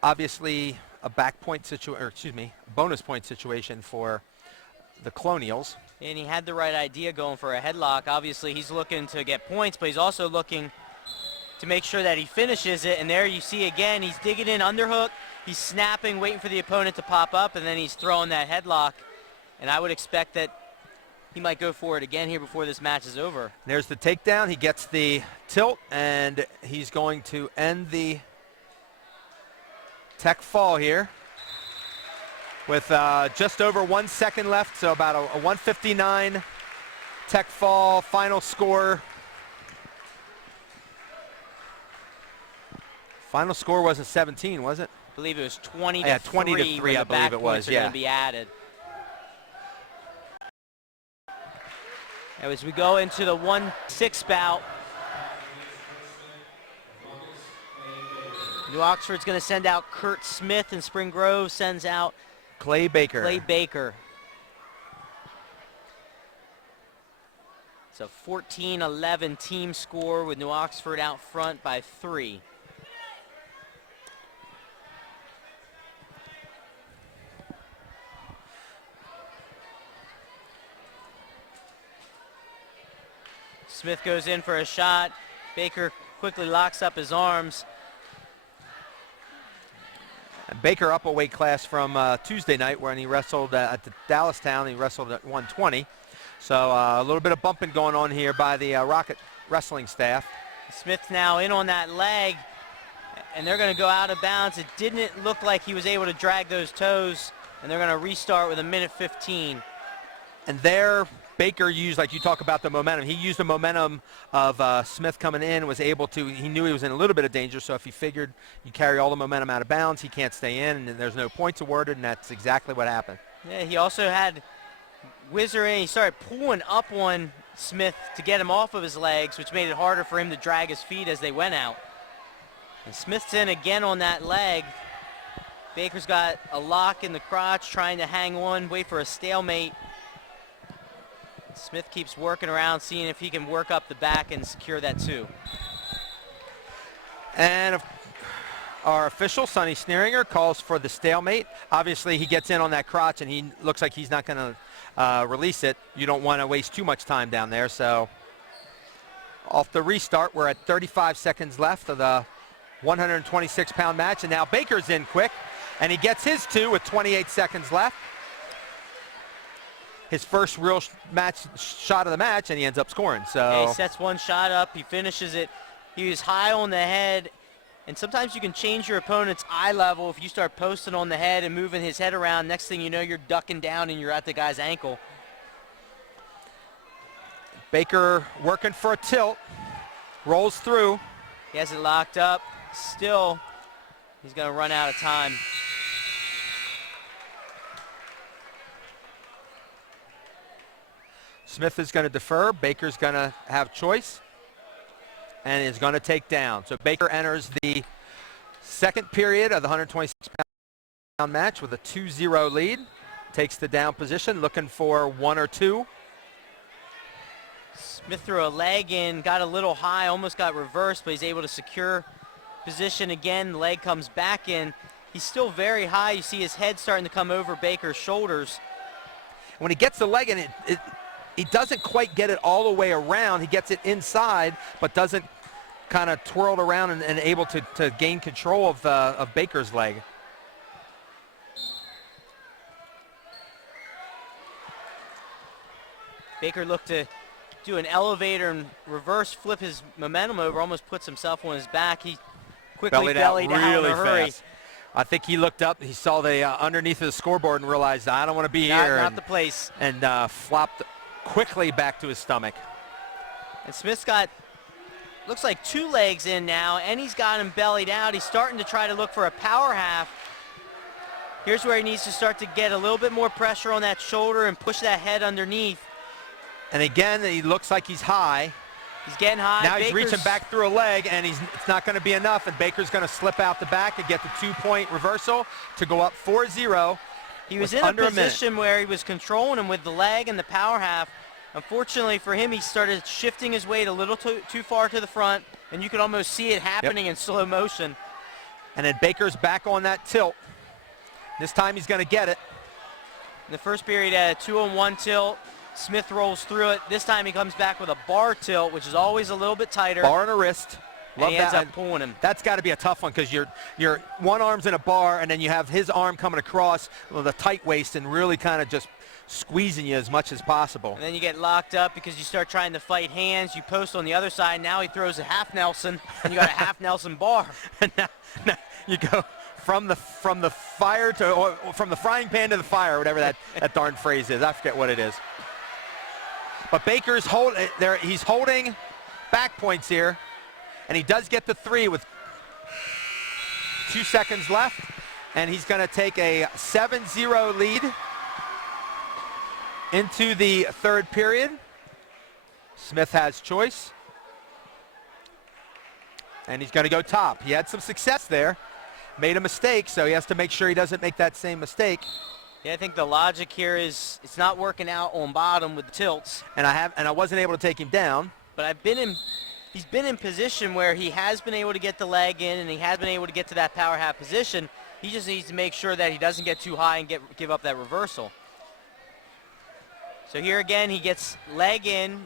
Obviously, a bonus point situation for the Colonials. And he had the right idea going for a headlock. Obviously, he's looking to get points, but he's also looking to make sure that he finishes it. And there you see again, he's digging in underhook. He's snapping, waiting for the opponent to pop up, and then he's throwing that headlock. And I would expect that he might go for it again here before this match is over. There's the takedown. He gets the tilt, and he's going to end the tech fall here with just over 1 second left, so about a 159 tech fall. Final score. Final score wasn't 17, was it? I believe it was 20 to 3. Yeah, 20 to 3, I believe it was. Yeah. Going to be added. As we go into the 1-6 bout, New Oxford's going to send out Kurt Smith, and Spring Grove sends out Clay Baker. Clay Baker. It's a 14-11 team score with New Oxford out front by 3. Smith goes in for a shot. Baker quickly locks up his arms. And Baker up a weight class from Tuesday night when he wrestled at the Dallastown. He wrestled at 120. So a little bit of bumping going on here by the Rocket Wrestling staff. Smith's now in on that leg, and they're going to go out of bounds. It didn't look like he was able to drag those toes, and they're going to restart with a minute 15. And there, Baker used, like you talk about the momentum, he used the momentum of Smith coming in, was able to, he knew he was in a little bit of danger, so if he figured you carry all the momentum out of bounds, he can't stay in, and there's no points awarded, and that's exactly what happened. Yeah, he also had Whizzer in. He started pulling up on Smith to get him off of his legs, which made it harder for him to drag his feet as they went out. And Smith's in again on that leg. Baker's got a lock in the crotch, trying to hang on, wait for a stalemate. Smith keeps working around, seeing if he can work up the back and secure that 2. And our official, Sonny Sneeringer, calls for the stalemate. Obviously, he gets in on that crotch, and he looks like he's not going to release it. You don't want to waste too much time down there. So off the restart, we're at 35 seconds left of the 126-pound match. And now Baker's in quick, and he gets his 2 with 28 seconds left. His first real shot of the match, and he ends up scoring. So yeah, he sets one shot up. He finishes it. He was high on the head. And sometimes you can change your opponent's eye level if you start posting on the head and moving his head around. Next thing you know, you're ducking down and you're at the guy's ankle. Baker working for a tilt. Rolls through. He has it locked up. Still, he's going to run out of time. Smith is going to defer. Baker's going to have choice and is going to take down. So Baker enters the second period of the 126-pound match with a 2-0 lead. Takes the down position, looking for 1 or 2. Smith threw a leg in, got a little high, almost got reversed, but he's able to secure position again. The leg comes back in. He's still very high. You see his head starting to come over Baker's shoulders. When he gets the leg in, he doesn't quite get it all the way around. He gets it inside, but doesn't kind of twirl it around and able to gain control of Baker's leg. Baker looked to do an elevator and reverse flip his momentum over, almost puts himself on his back. He quickly bellied out really in a hurry. fast. I think he looked up, he saw the underneath of the scoreboard and realized, I don't want to be here. Not the place. And flopped quickly back to his stomach. And Smith's got, looks like 2 legs in now, and he's got him bellied out. He's starting to try to look for a power half. Here's where he needs to start to get a little bit more pressure on that shoulder and push that head underneath. And again, he looks like he's high. He's getting high. Now he's reaching back through a leg, and it's not going to be enough, and Baker's going to slip out the back and get the 2-point reversal to go up 4-0. He was in a position where he was controlling him with the leg and the power half. Unfortunately for him, he started shifting his weight a little too far to the front, and you could almost see it happening in slow motion. And then Baker's back on that tilt. This time he's going to get it. In the first period, had a 2-on-1 tilt. Smith rolls through it. This time he comes back with a bar tilt, which is always a little bit tighter. Bar and a wrist. Love and he ends up pulling him. That's got to be a tough one because your one arm's in a bar, and then you have his arm coming across with a tight waist and really kind of just squeezing you as much as possible. And then you get locked up because you start trying to fight hands. You post on the other side. Now he throws a half Nelson, and you got a half Nelson bar. And now you go from the fire to, or from the frying pan to the fire, whatever that darn phrase is. I forget what it is. But Baker's he's holding back points here, and he does get the 3 with 2 seconds left, and he's going to take a 7-0 lead into the third period. Smith has choice, and he's going to go top. He had some success there, made a mistake, so he has to make sure he doesn't make that same mistake. Yeah, I think the logic here is it's not working out on bottom with the tilts. And I wasn't able to take him down. But he's been in position where he has been able to get the leg in, and he has been able to get to that power half position. He just needs to make sure that he doesn't get too high and give up that reversal. So here again, he gets leg in,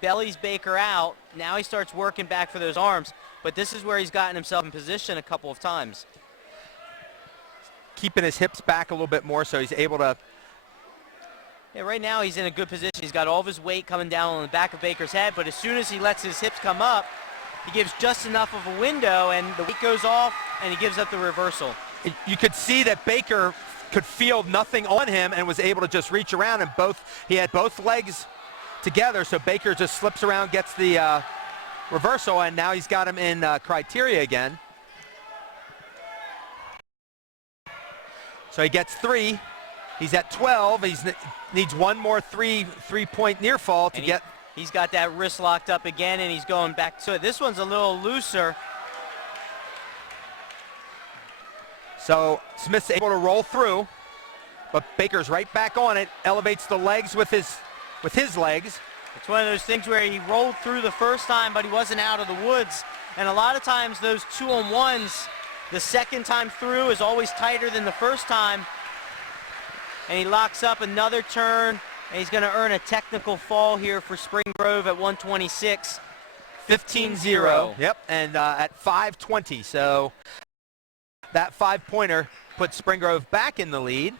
bellies Baker out. Now he starts working back for those arms. But this is where he's gotten himself in position a couple of times. Keeping his hips back a little bit more so he's able to. Yeah, right now he's in a good position. He's got all of his weight coming down on the back of Baker's head, but as soon as he lets his hips come up, he gives just enough of a window, and the weight goes off, and he gives up the reversal. You could see that Baker could feel nothing on him and was able to just reach around, and he had both legs together, so Baker just slips around, gets the reversal, and now he's got him in criteria again. So he gets 3. He's at 12. He needs one more three-point near fall to get. He's got that wrist locked up again, and he's going back to it. This one's a little looser. So Smith's able to roll through, but Baker's right back on it, elevates the legs with his with his legs. It's one of those things where he rolled through the first time, but he wasn't out of the woods. And a lot of times those 2-on-1s, the second time through is always tighter than the first time. And he locks up another turn, and he's going to earn a technical fall here for Spring Grove at 126. 15-0. Yep, and at 5:20. So that 5-pointer puts Spring Grove back in the lead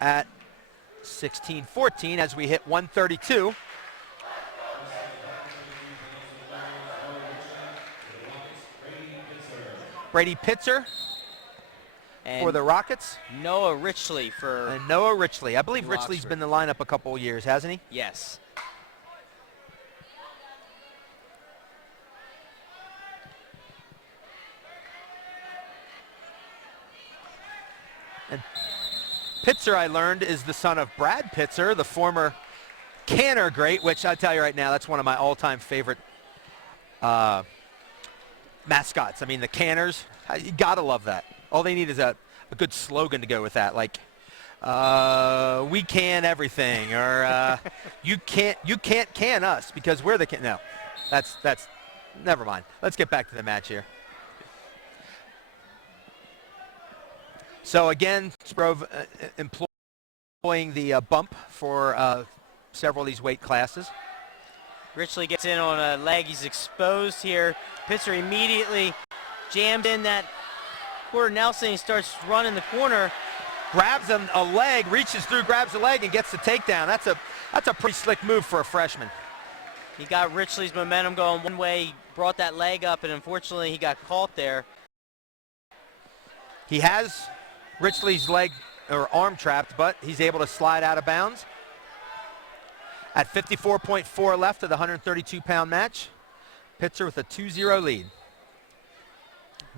at 16-14 as we hit 132. Brady Pitzer And for the Rockets. Noah Richley for... And Noah Richley. I believe New Richley's Oxford. been in the lineup a couple of years, hasn't he? Yes. And Pitzer, I learned, is the son of Brad Pitzer, the former Canner great, which I tell you right now, that's one of my all-time favorite mascots. I mean, the Canners, you gotta love that. All they need is a good slogan to go with that, like we can everything, or you can't can us because we're the can. No, that's never mind. Let's get back to the match here. So again, Sprove employing the bump for several of these weight classes. Richley gets in on a leg. He's exposed here. Pitzer immediately jammed in that quarter Nelson. He starts running the corner. Grabs a leg, reaches through, grabs a leg, and gets the takedown. That's a pretty slick move for a freshman. He got Richley's momentum going one way. He brought that leg up, and unfortunately he got caught there. He has Richley's leg or arm trapped, but he's able to slide out of bounds. At 54.4 left of the 132-pound match, Pitzer with a 2-0 lead.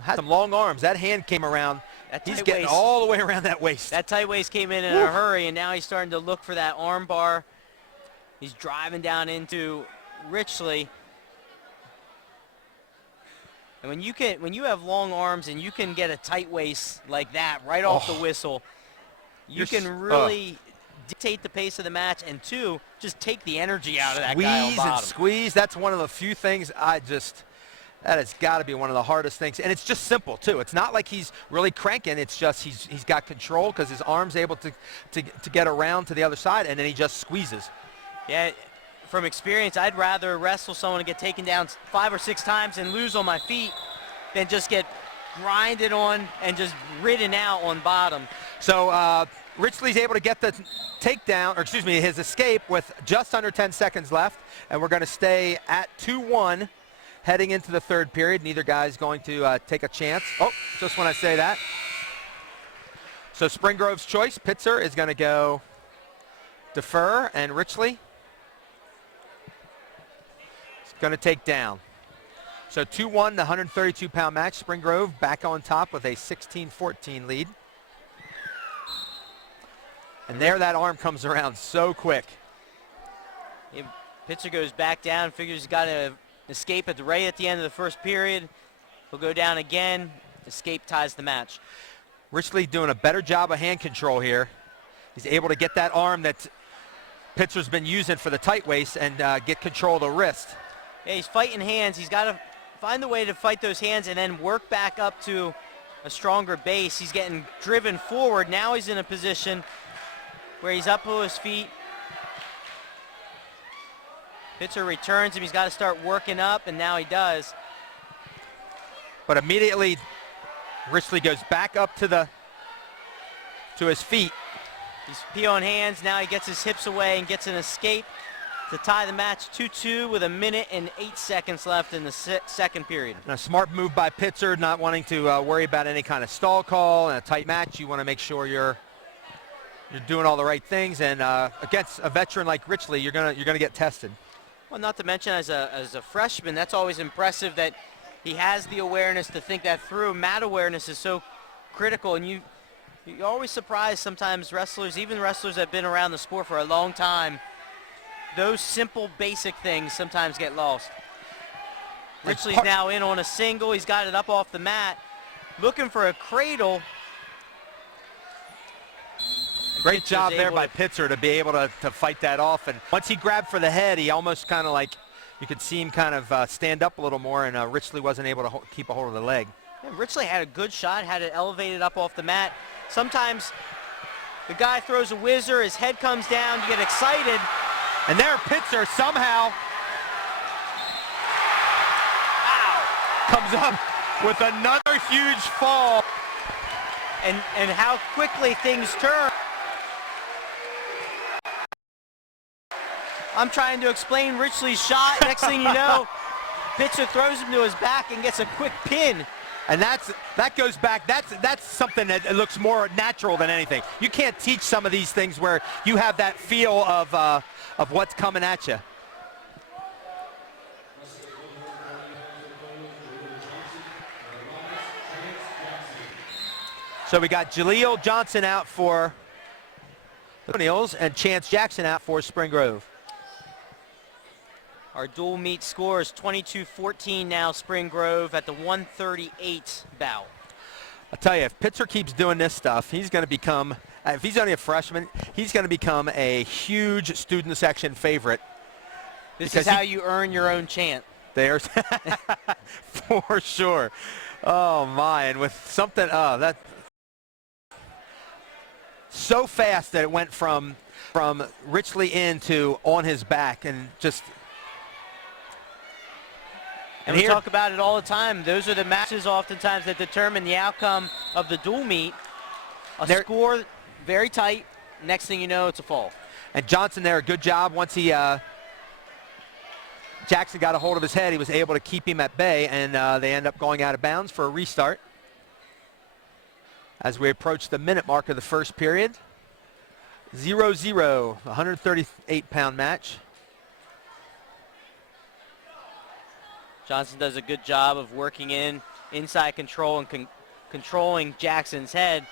Had some long arms. That hand came around. He's getting all the way around that waist. That tight waist came in a hurry, and now he's starting to look for that arm bar. He's driving down into Richley. And when you have long arms and you can get a tight waist like that right off the whistle, you can really dictate the pace of the match, and two, just take the energy out of that guy on bottom. Squeeze. That's one of the few things that has got to be one of the hardest things. And it's just simple, too. It's not like he's really cranking. It's just he's got control because his arm's able to get around to the other side, and then he just squeezes. Yeah, from experience, I'd rather wrestle someone and get taken down 5 or 6 times and lose on my feet than just get grinded on and just ridden out on bottom. So Richley's able to get the takedown, or excuse me, his escape with just under 10 seconds left, and we're going to stay at 2-1 heading into the third period. Neither guy's going to take a chance. Oh, just when I say that. So Spring Grove's choice, Pitzer, is going to go defer, and Richley is going to take down. So 2-1, the 132-pound match. Spring Grove back on top with a 16-14 lead. And there that arm comes around so quick. Pitzer goes back down, figures he's got to escape at the end of the first period. He'll go down again. Escape ties the match. Richley doing a better job of hand control here. He's able to get that arm that Pitzer's been using for the tight waist and get control of the wrist. Yeah, he's fighting hands. He's got to find the way to fight those hands and then work back up to a stronger base. He's getting driven forward. Now he's in a position where he's up to his feet. Pitzer returns him. He's got to start working up, and now he does. But immediately, Richley goes back up to his feet. He's pee on hands. Now he gets his hips away and gets an escape to tie the match 2-2 with 1 minute and 8 seconds left in the second period. And a smart move by Pitzer, not wanting to worry about any kind of stall call. In a tight match, you want to make sure you're doing all the right things. And against a veteran like Richley, you're gonna get tested. Well, not to mention as a freshman, that's always impressive that he has the awareness to think that through. Mat awareness is so critical, and you're always surprised sometimes wrestlers, even wrestlers that have been around the sport for a long time, those simple basic things sometimes get lost. Richley's now in on a single. He's got it up off the mat, looking for a cradle. Great job there able by to- Pitzer to be able to fight that off. And once he grabbed for the head, he almost kind of like, you could see him kind of stand up a little more, and Richley wasn't able to keep a hold of the leg. Yeah, Richley had a good shot, had it elevated up off the mat. Sometimes the guy throws a whizzer, his head comes down, you get excited. And there Pitzer somehow comes up with another huge fall. And how quickly things turn. I'm trying to explain Richley's shot. Next thing you know, Pitzer throws him to his back and gets a quick pin. And that goes back, that's something that looks more natural than anything. You can't teach some of these things where you have that feel of what's coming at you. So we got Jaleel Johnson out for the O'Neills and Chance Jackson out for Spring Grove. Our dual meet score is 22-14 now, Spring Grove at the 138 bout. I'll tell you, if Pitzer keeps doing this stuff, he's going to become, if he's only a freshman, he's going to become a huge student section favorite. This is how you earn your own chant. There's for sure. Oh my, and with something, that so fast that it went from Richley in to on his back, and just. And we talk about it all the time. Those are the matches oftentimes that determine the outcome of the dual meet. A score very tight. Next thing you know, it's a fall. And Johnson there, good job. Once he Jackson got a hold of his head, he was able to keep him at bay, and they end up going out of bounds for a restart. As we approach the minute mark of the first period. 0-0, 138-pound match. Johnson does a good job of working inside control and controlling Jackson's head.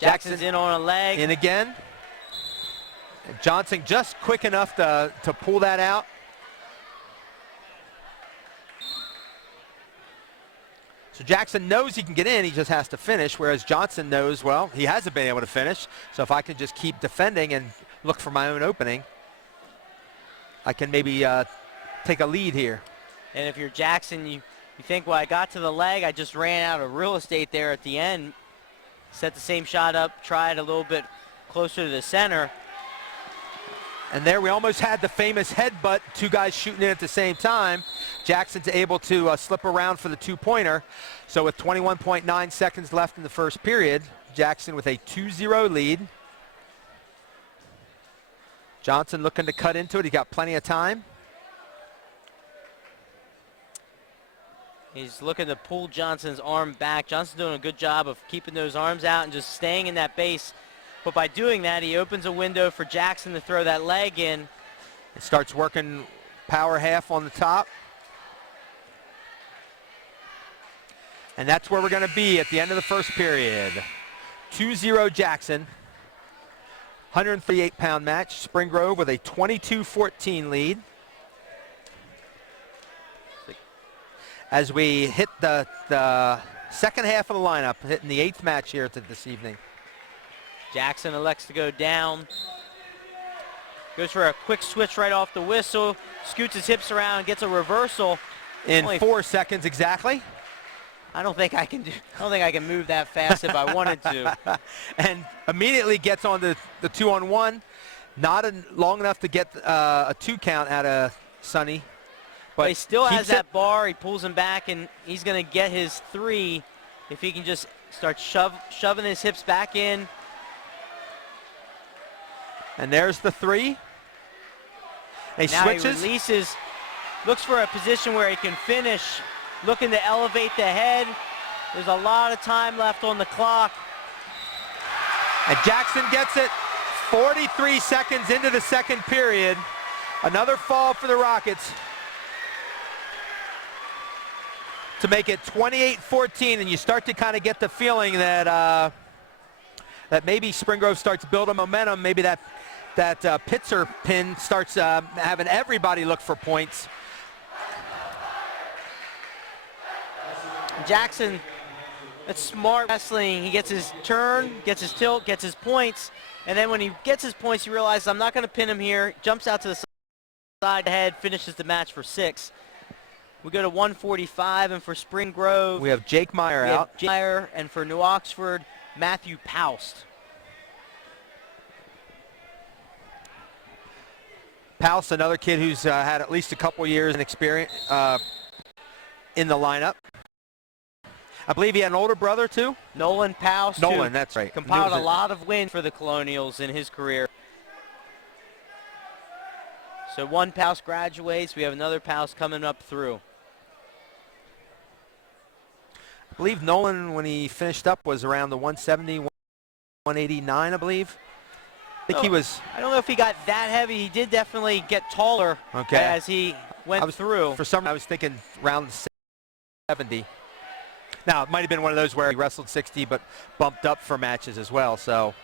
Jackson's in on a leg. In again. And Johnson just quick enough to pull that out. So Jackson knows he can get in, he just has to finish, whereas Johnson knows, well, he hasn't been able to finish, so if I can just keep defending and look for my own opening, I can maybe take a lead here. And if you're Jackson, you think, well, I got to the leg, I just ran out of real estate there at the end. Set the same shot up, tried a little bit closer to the center. And there we almost had the famous headbutt, two guys shooting in at the same time. Jackson's able to slip around for the two-pointer. So with 21.9 seconds left in the first period, Jackson with a 2-0 lead. Johnson looking to cut into it. He got plenty of time. He's looking to pull Johnson's arm back. Johnson's doing a good job of keeping those arms out and just staying in that base. But by doing that, he opens a window for Jackson to throw that leg in. It starts working power half on the top. And that's where we're going to be at the end of the first period. 2-0 Jackson. 138-pound match. Spring Grove with a 22-14 lead. As we hit the second half of the lineup, hitting the 8th match here this evening. Jackson elects to go down. Goes for a quick switch right off the whistle. Scoots his hips around, gets a reversal. In 4 seconds exactly. I don't think I can move that fast if I wanted to. And immediately gets on the 2-on-1. Not long enough to get a 2 count out of Sonny. But he still has that bar. He pulls him back, and he's going to get his 3 if he can just start shoving his hips back in. And there's the 3. He switches. He releases, looks for a position where he can finish, looking to elevate the head. There's a lot of time left on the clock. And Jackson gets it 43 seconds into the second period. Another fall for the Rockets to make it 28-14, and you start to kind of get the feeling that that maybe Spring Grove starts building momentum. Maybe that Pitzer pin starts having everybody look for points. That's smart wrestling. He gets his turn, gets his tilt, gets his points, and then when he gets his points, he realizes, I'm not going to pin him here, jumps out to the side ahead, finishes the match for 6. We go to 145, and for Spring Grove, we have Jake Meyer out. Jake Meyer, and for New Oxford, Matthew Paust. Paust, another kid who's had at least a couple years in experience in the lineup. I believe he had an older brother too. Nolan Paust. Nolan, that's right. Compiled a lot of wins for the Colonials in his career. So one Paust graduates. We have another Paust coming up through. I believe Nolan, when he finished up, was around the 170, 189, I believe. I think he was. I don't know if he got that heavy. He did definitely get taller as he went through. For some reason, I was thinking around 70. Now, it might have been one of those where he wrestled 60 but bumped up for matches as well. So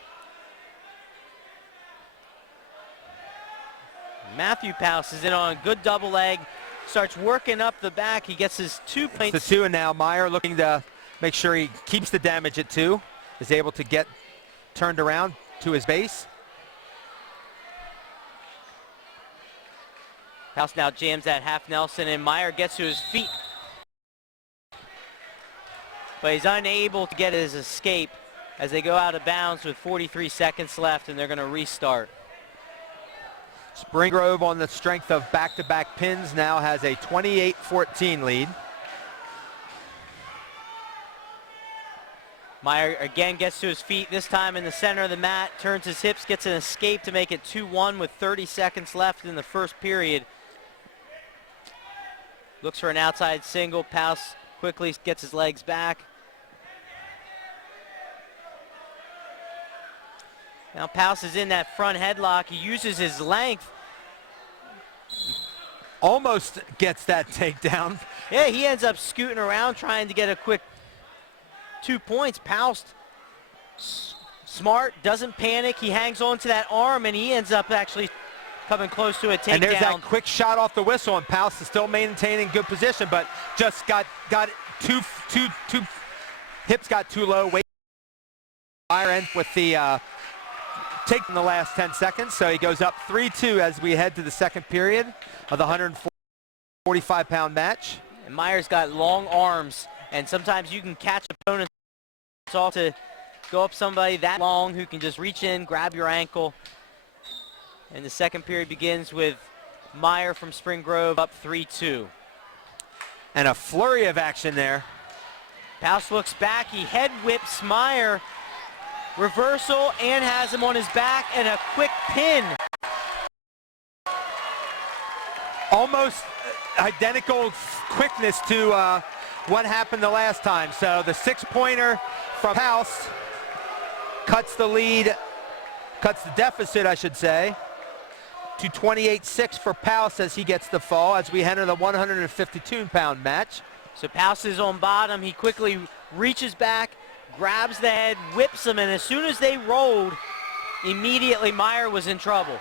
Matthew Paust is in on a good double leg. Starts working up the back. He gets his 2 points. It's the 2, and now Meyer looking to make sure he keeps the damage at 2. Is able to get turned around to his base. Paust now jams that half Nelson, and Meyer gets to his feet. But he's unable to get his escape as they go out of bounds with 43 seconds left, and they're going to restart. Spring Grove, on the strength of back-to-back pins, now has a 28-14 lead. Meyer again gets to his feet, this time in the center of the mat, turns his hips, gets an escape to make it 2-1 with 30 seconds left in the first period. Looks for an outside single. Paust quickly gets his legs back. Now Paust is in that front headlock. He uses his length. Almost gets that takedown. Yeah, he ends up scooting around trying to get a quick 2 points. Paust, smart, doesn't panic. He hangs on to that arm, and he ends up actually coming close to a takedown. And there's that quick shot off the whistle, and Paust is still maintaining good position, but just got too hips got too low. Weight fire end with the take in the last 10 seconds, so he goes up 3-2 as we head to the second period of the 145-pound match. And Meyer's got long arms, and sometimes you can catch opponents off to go up somebody that long who can just reach in, grab your ankle. And the second period begins with Meyer from Spring Grove up 3-2. And a flurry of action there. Paust looks back, he head whips Meyer. Reversal, and has him on his back, and a quick pin. Almost identical quickness to what happened the last time. So the 6-pointer from Paust cuts the lead, cuts the deficit, I should say, to 28-6 for Paust as he gets the fall as we enter the 152-pound match. So Paust is on bottom. He quickly reaches back, grabs the head, whips him, and as soon as they rolled, immediately Meyer was in trouble.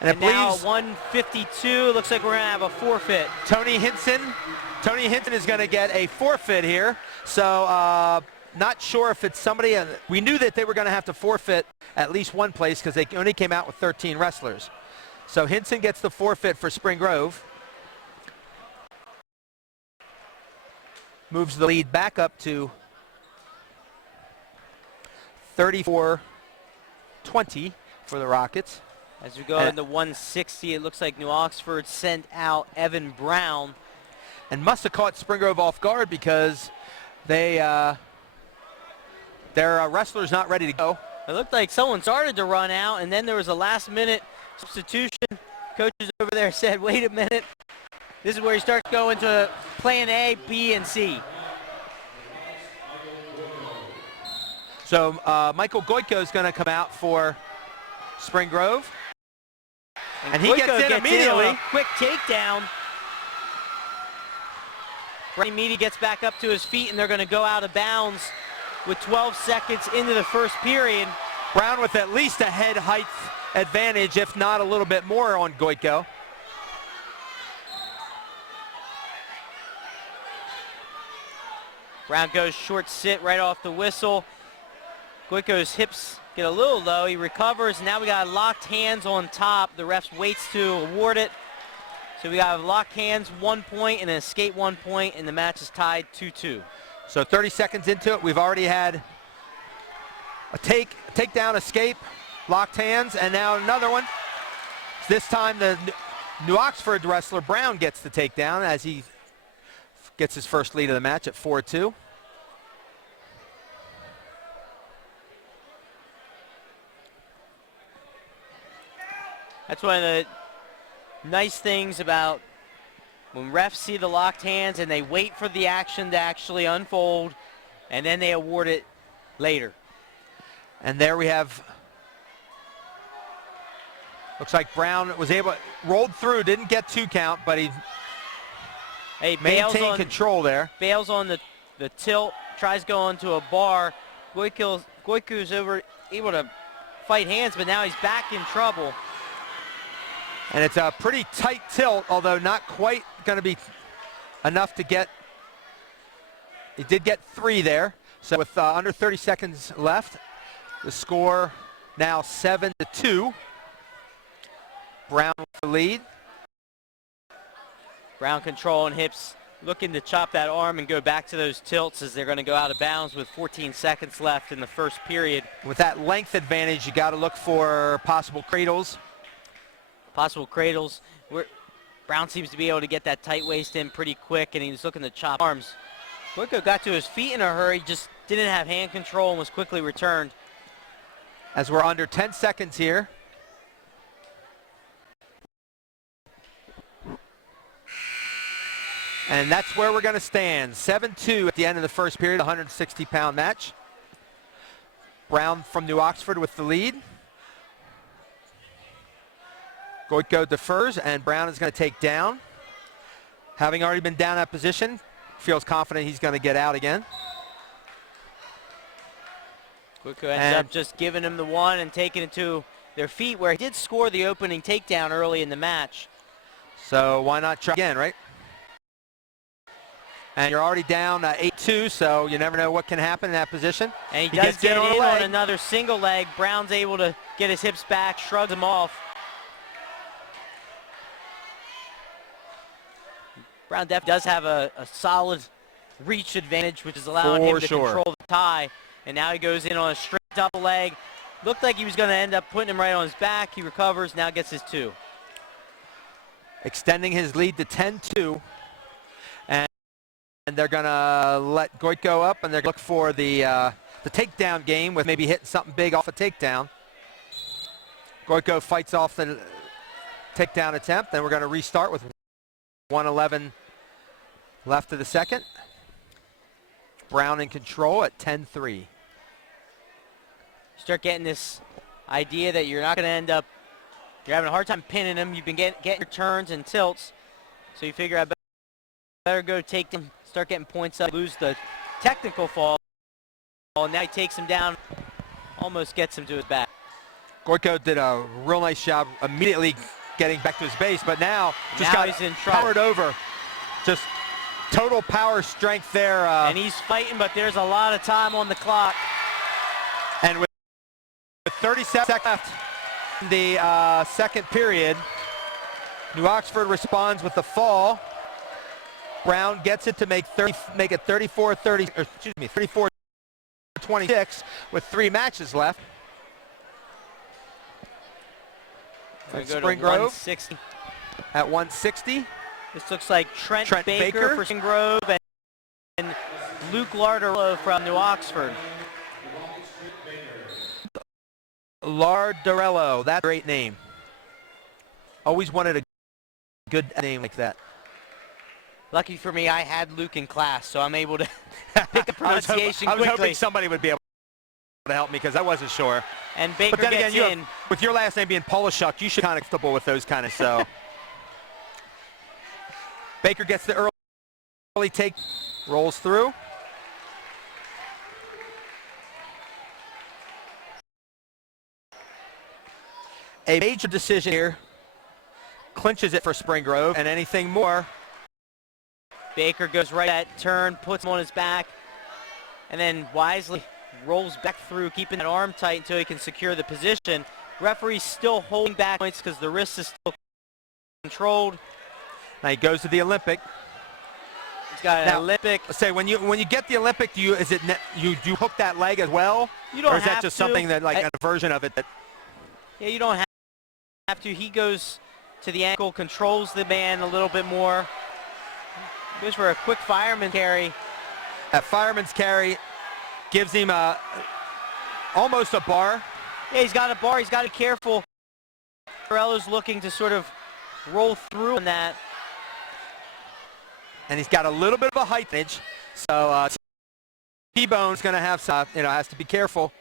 And now 152, looks like we're going to have a forfeit. Tony Hinson is going to get a forfeit here. So not sure if it's somebody. We knew that they were going to have to forfeit at least one place because they only came out with 13 wrestlers. So Hinson gets the forfeit for Spring Grove. Moves the lead back up to 34-20 for the Rockets. As we go into 160, it looks like New Oxford sent out Evan Brown. And must have caught Spring Grove off guard because their wrestler's not ready to go. It looked like someone started to run out, and then there was a last-minute substitution. Coaches over there said, wait a minute. This is where you start going to plan A, B, and C. So Michael Goyko is going to come out for Spring Grove. And he gets in immediately. A quick takedown. Ray Meady gets back up to his feet, and they're going to go out of bounds with 12 seconds into the first period. Brown with at least a head height advantage, if not a little bit more on Goyko. Brown goes short sit right off the whistle. Goico's hips get a little low. He recovers. Now we got locked hands on top. The ref waits to award it. So we got locked hands 1 point and an escape 1 point, and the match is tied 2-2. So 30 seconds into it, we've already had a takedown, escape, locked hands, and now another one. This time the New Oxford wrestler Brown gets the takedown as he gets his first lead of the match at 4-2. That's one of the nice things about when refs see the locked hands and they wait for the action to actually unfold, and then they award it later. And there we have, looks like Brown was rolled through, didn't get 2 count, but he maintained control there. Bails on the tilt, tries going to a bar. Goico's able to fight hands, but now he's back in trouble. And it's a pretty tight tilt, although not quite going to be enough to get. He did get 3 there. So with under 30 seconds left, the score now 7-2. Brown with the lead. Brown controlling hips, looking to chop that arm and go back to those tilts as they're going to go out of bounds with 14 seconds left in the first period. With that length advantage, you got to look for possible cradles. Possible cradles. Brown seems to be able to get that tight waist in pretty quick, and he's looking to chop arms. Goico got to his feet in a hurry, just didn't have hand control and was quickly returned. As we're under 10 seconds here. And that's where we're going to stand. 7-2 at the end of the first period, 160-pound match. Brown from New Oxford with the lead. Goico defers, and Brown is going to take down. Having already been down that position, feels confident he's going to get out again. Goico ends up just giving him the one and taking it to their feet, where he did score the opening takedown early in the match. So why not try again, right? And you're already down 8-2, so you never know what can happen in that position. And he does get in on another single leg. Brown's able to get his hips back, shrugs him off. Brown does have a solid reach advantage, which is allowing him to control the tie. And now he goes in on a straight double leg. Looked like he was going to end up putting him right on his back. He recovers, now gets his 2. Extending his lead to 10-2. And they're going to let Goico up, and they're going to look for the takedown game with maybe hitting something big off a takedown. Goico fights off the takedown attempt, and we're going to restart with 1:11 left of the second. Brown in control at 10-3. Start getting this idea that you're not going to end up, you're having a hard time pinning him. You've been getting your turns and tilts, so you figure I better go take them, start getting points up, lose the technical fall, and now he takes him down, almost gets him to his back. Goico did a real nice job immediately getting back to his base, but now just got he's in trouble. Powered over. Just total power strength there. And he's fighting, but there's a lot of time on the clock. And with 30 seconds left in the second period, New Oxford responds with the fall. Brown gets it to make it 34-26 with 3 matches left. Spring Grove at 160. This looks like Trent Baker for Spring Grove and Luke Lardarello from New Oxford. Lardarello, that's a great name. Always wanted a good name like that. Lucky for me, I had Luke in class, so I'm able to pick the pronunciation quickly. I was hoping somebody would be able to help me because I wasn't sure. And Baker but then gets again, in. With your last name being Polishuk, you should be kind of comfortable with those kind of so. Baker gets the early take, rolls through. A major decision here clinches it for Spring Grove, and anything more. Baker goes right at turn, puts him on his back, and then wisely rolls back through, keeping that arm tight until he can secure the position. Referee's still holding back points because the wrist is still controlled. Now he goes to the Olympic. He's got an Olympic. Say when you get the Olympic, do you hook that leg as well? You don't or is have that just to. something that like a version of it that? Yeah, you don't have to. He goes to the ankle, controls the man a little bit more. Goes for a quick fireman carry. That fireman's carry gives him almost a bar. Yeah, he's got a bar. He's got to be careful. Morello's looking to sort of roll through on that. And he's got a little bit of a height advantage, so T-Bone's going to have some, has to be careful.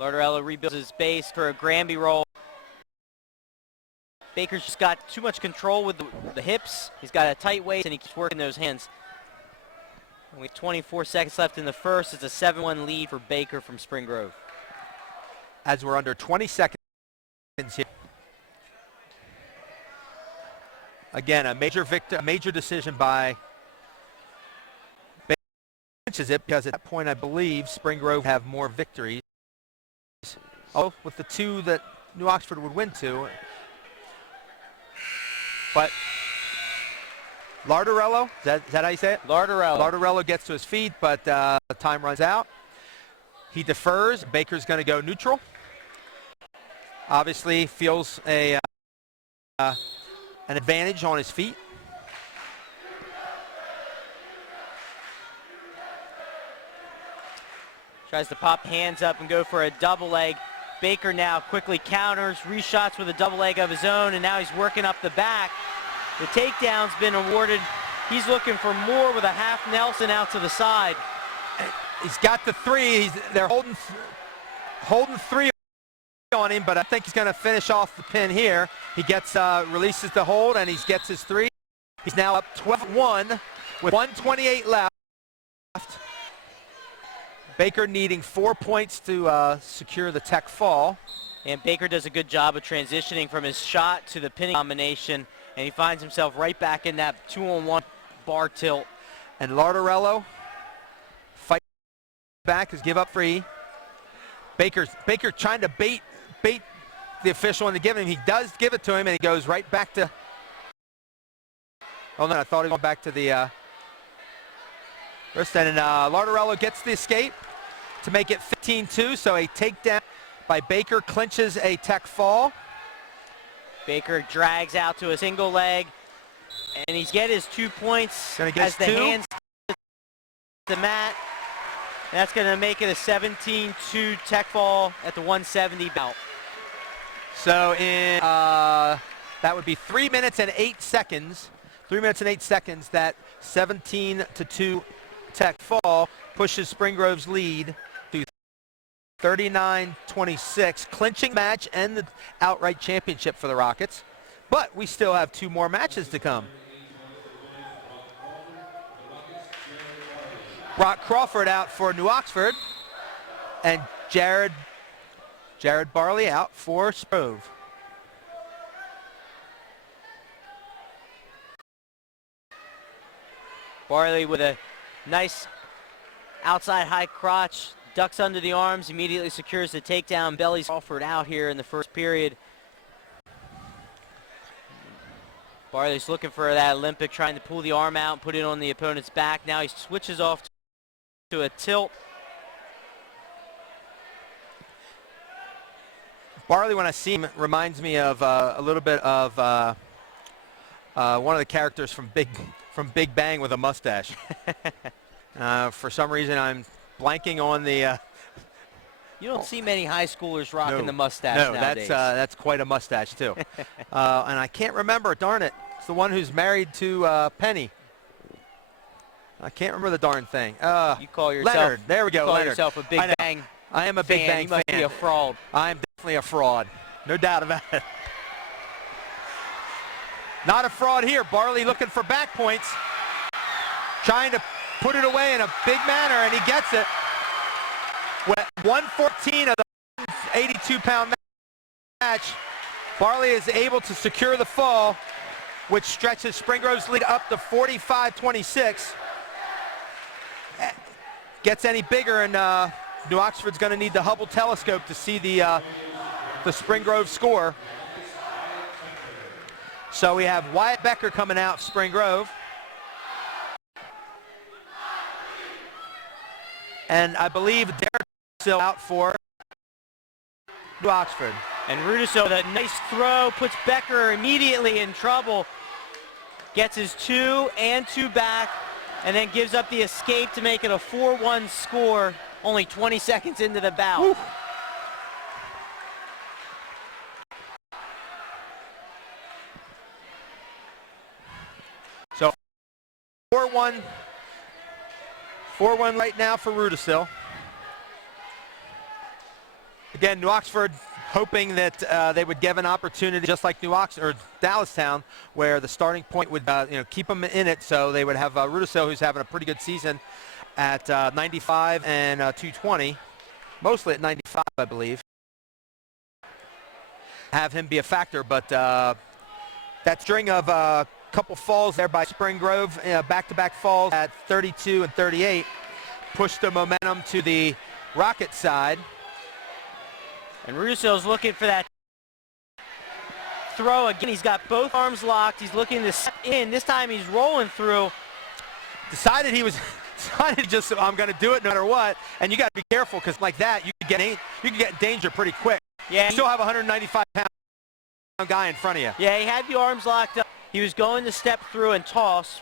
Lardarello rebuilds his base for a Granby roll. Baker's just got too much control with the hips. He's got a tight waist, and he keeps working those hands. We have 24 seconds left in the first. It's a 7-1 lead for Baker from Spring Grove. As we're under 20 seconds here. Again, a major decision by Baker. Clinches it because at that point, I believe Spring Grove have more victories. Oh, with the two that New Oxford would win to. But Lardarello, is that how you say it? Lardarello. Lardarello gets to his feet, but time runs out. He defers. Baker's going to go neutral. Obviously feels an advantage on his feet. Tries to pop hands up and go for a double leg. Baker now quickly counters, reshots with a double leg of his own, and now he's working up the back. The takedown's been awarded. He's looking for more with a half Nelson out to the side. He's got the three. They're holding three on him, but I think he's going to finish off the pin here. He gets releases the hold, and he gets his three. He's now up 12-1 with 1:28 left. Baker needing 4 points to secure the tech fall. And Baker does a good job of transitioning from his shot to the pinning combination, and he finds himself right back in that 2-on-1 bar tilt. And Lardarello fight back, is give up free. Baker trying to bait the official into giving him. He does give it to him, and he goes right back to. Oh no, I thought he went back to the wrist. And Lardarello gets the escape to make it 15-2. So a takedown by Baker clinches a tech fall. Baker drags out to a single leg, and he's get his 2 points as the hands to the mat. And that's going to make it a 17-2 tech fall at the 170 bout. So in that would be 3 minutes and 8 seconds. 3 minutes and 8 seconds. That 17-2 tech fall pushes Spring Grove's lead to 39-26, clinching match and the outright championship for the Rockets. But we still have 2 more matches to come. Brock Crawford out for New Oxford, and Jared Barley out for Spring Grove. Barley with a nice outside high crotch, ducks under the arms, immediately secures the takedown. Bellies Crawford out here in the first period. Barley's looking for that Olympic, trying to pull the arm out and put it on the opponent's back. Now he switches off to a tilt. Barley, when I see him, reminds me of a little bit of one of the characters from Big Bang with a mustache. For some reason, I'm blanking on the. You don't see many high schoolers rocking the mustache nowadays. No, that's quite a mustache too. And I can't remember. Darn it! It's the one who's married to Penny. I can't remember the darn thing. You call yourself Leonard. There we go. You call Leonard. yourself a Big Bang. I am a Big Bang fan. You must be a fraud. I'm definitely a fraud. No doubt about it. Not a fraud here. Barley looking for back points. Trying to put it away in a big manner, and he gets it. With 114 of the 82-pound match, Barley is able to secure the fall which stretches Spring Grove's lead up to 45-26. Gets any bigger, and New Oxford's going to need the Hubble telescope to see the Spring Grove score. So we have Wyatt Becker coming out, Spring Grove. And I believe Derek still out for New Oxford. And Rudisil, that nice throw, puts Becker immediately in trouble. Gets his 2 and 2 back, and then gives up the escape to make it a 4-1 score, only 20 seconds into the bout. Woo. So 4-1 right now for Rudisil. Again, New Oxford hoping that they would give an opportunity, just like New Oxford or Dallastown, where the starting point would keep them in it. So they would have Rudisil, who's having a pretty good season, at 95 and 220, mostly at 95, I believe. Have him be a factor, but that string of couple falls there by Spring Grove, back-to-back falls at 32 and 38, pushed the momentum to the Rocket side. And Rudisil's looking for that throw again. He's got both arms locked. He's looking to step in. This time he's rolling through. Decided just, I'm going to do it no matter what. And you got to be careful, because like that, you can get in danger pretty quick. Yeah. You still have a 195-pound guy in front of you. Yeah, he had the arms locked up. He was going to step through and toss,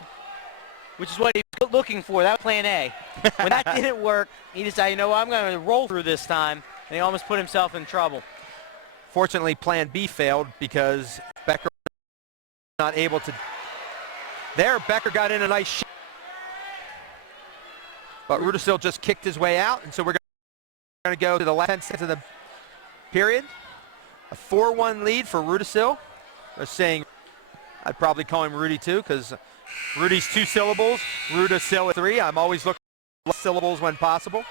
which is what he was looking for. That was plan A. When that didn't work, he decided, you know what, I'm going to roll through this time. And he almost put himself in trouble. Fortunately, plan B failed, because Becker was not able to. There, Becker got in a nice shot. But Rudisil just kicked his way out, and so we're going to go to the last 10 seconds of the period. A 4-1 lead for Rudisil. They're saying, I'd probably call him Rudy too, because Rudy's 2 syllables, Rudisil is 3. I'm always looking for syllables when possible.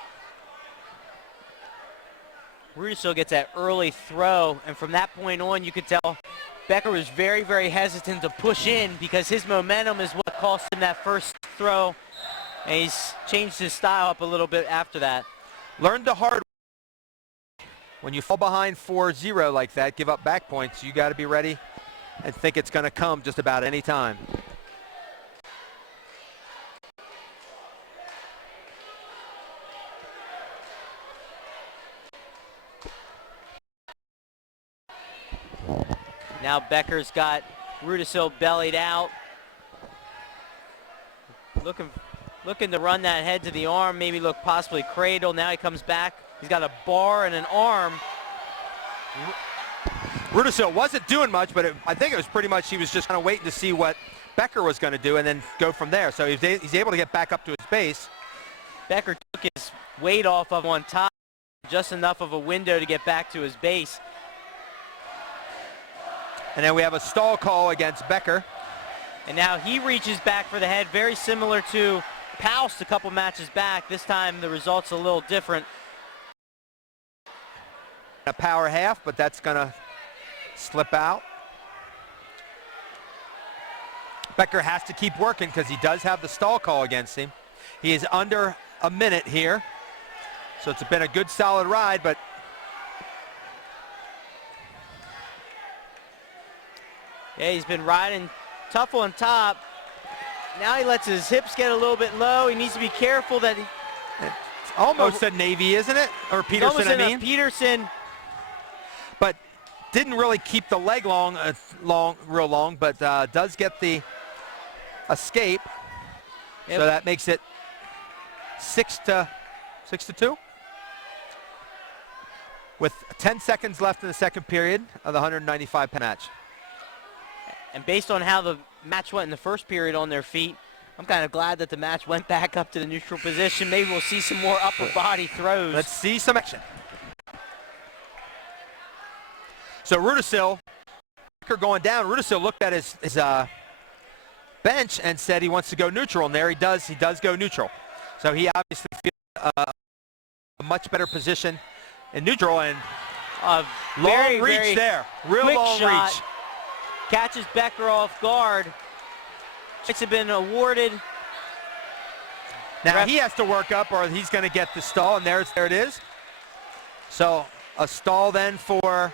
Rudisil gets that early throw, and from that point on, you could tell Becker was very, very hesitant to push in, because his momentum is what cost him that first throw, and he's changed his style up a little bit after that. Learned the hard way. When you fall behind 4-0 like that, give up back points, you got to be ready and think it's going to come just about any time. Now Becker's got Rudisil bellied out. Looking to run that head to the arm, maybe look possibly cradle. Now he comes back. He's got a bar and an arm. Rudisil wasn't doing much, but I think it was pretty much he was just kind of waiting to see what Becker was going to do and then go from there. So he's able to get back up to his base. Becker took his weight off of on top, just enough of a window to get back to his base. And then we have a stall call against Becker. And now he reaches back for the head, very similar to Paust a couple matches back. This time the result's a little different. A power half, but that's going to slip out. Becker has to keep working, because he does have the stall call against him. He is under a minute here. So it's been a good solid ride, but yeah, he's been riding tough on top. Now he lets his hips get a little bit low. He needs to be careful that he... It's almost a Navy, isn't it? Or Peterson, I mean. Peterson. But didn't really keep the leg real long, but does get the escape. Yep. So that makes it 6-2. With 10 seconds left in the second period of the 195-pound match. And based on how the match went in the first period on their feet, I'm kind of glad that the match went back up to the neutral position. Maybe we'll see some more upper body throws. Let's see some action. So Rudisil, going down, Rudisil looked at his bench and said he wants to go neutral, and there he does go neutral. So he obviously feels a much better position in neutral, and very reach there, real long shot. reach. catches Becker off guard. Points have been awarded. Now he has to work up or he's going to get the stall, and there it is. So a stall then for...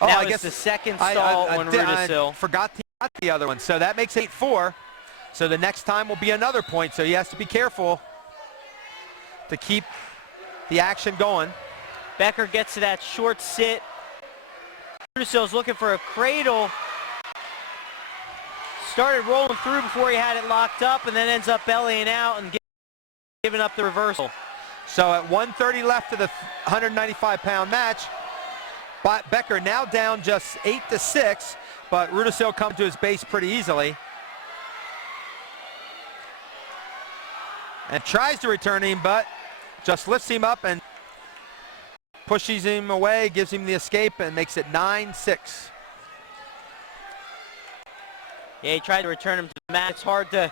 Oh, that I was guess the second stall on Rudisill. I forgot the other one. So that makes 8-4. So the next time will be another point. So he has to be careful to keep the action going. Becker gets to that short sit. Rudisill's looking for a cradle. Started rolling through before he had it locked up, and then ends up bellying out and giving up the reversal. So at 1:30 left of the 195-pound match, Becker now down just 8-6, but Rudisill come to his base pretty easily. And tries to return him, but just lifts him up and pushes him away, gives him the escape, and makes it 9-6. Yeah, he tried to return him to the mat. It's hard to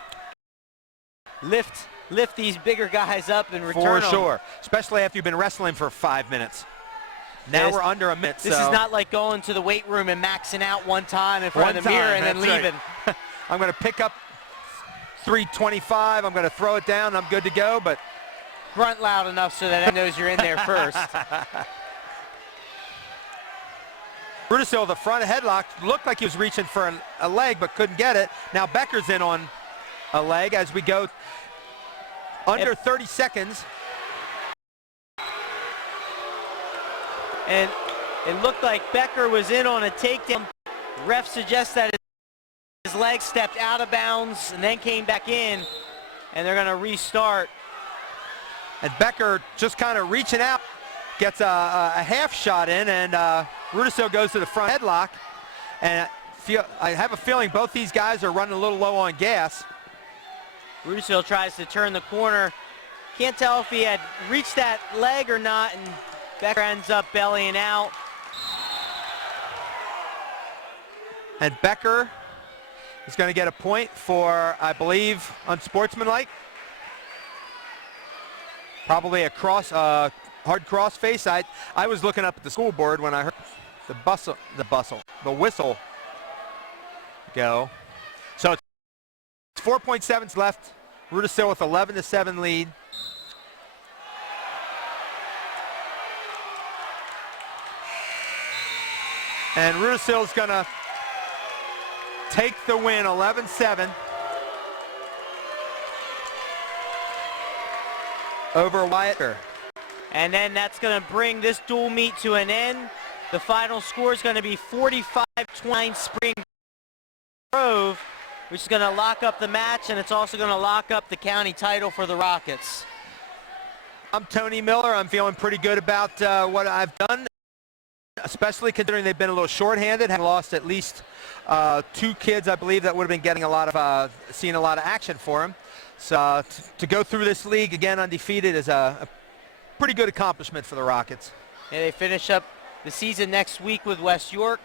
lift these bigger guys up and return them. For sure, especially after you've been wrestling for 5 minutes. Now we're under a minute. This is not like going to the weight room and maxing out one time in front of the mirror and then leaving. Right. I'm going to pick up 325. I'm going to throw it down. I'm good to go, but grunt loud enough so that it knows you're in there first. Rudisill, the front headlock, looked like he was reaching for a leg but couldn't get it. Now Becker's in on a leg as we go under 30 seconds. And it looked like Becker was in on a takedown. Ref suggests that his leg stepped out of bounds and then came back in, and they're going to restart. And Becker just kind of reaching out, gets a half shot in, and Rudisill goes to the front headlock. And I have a feeling both these guys are running a little low on gas. Rudisill tries to turn the corner. Can't tell if he had reached that leg or not, and Becker ends up bellying out. And Becker is going to get a point for, I believe, unsportsmanlike. Probably a hard cross face. I was looking up at the scoreboard when I heard the whistle go. So it's 4.7 left. Rudisill with 11-7 lead. And Rudisill's going to take the win, 11-7. Over Wyatt. And then that's going to bring this dual meet to an end. The final score is going to be 45-29 Spring Grove, which is going to lock up the match, and it's also going to lock up the county title for the Rockets. I'm Tony Miller. I'm feeling pretty good about what I've done, especially considering they've been a little shorthanded, have lost at least 2 kids, I believe, that would have been getting seeing a lot of action for them. So to go through this league again undefeated is a pretty good accomplishment for the Rockets. Yeah, they finish up the season next week with West York,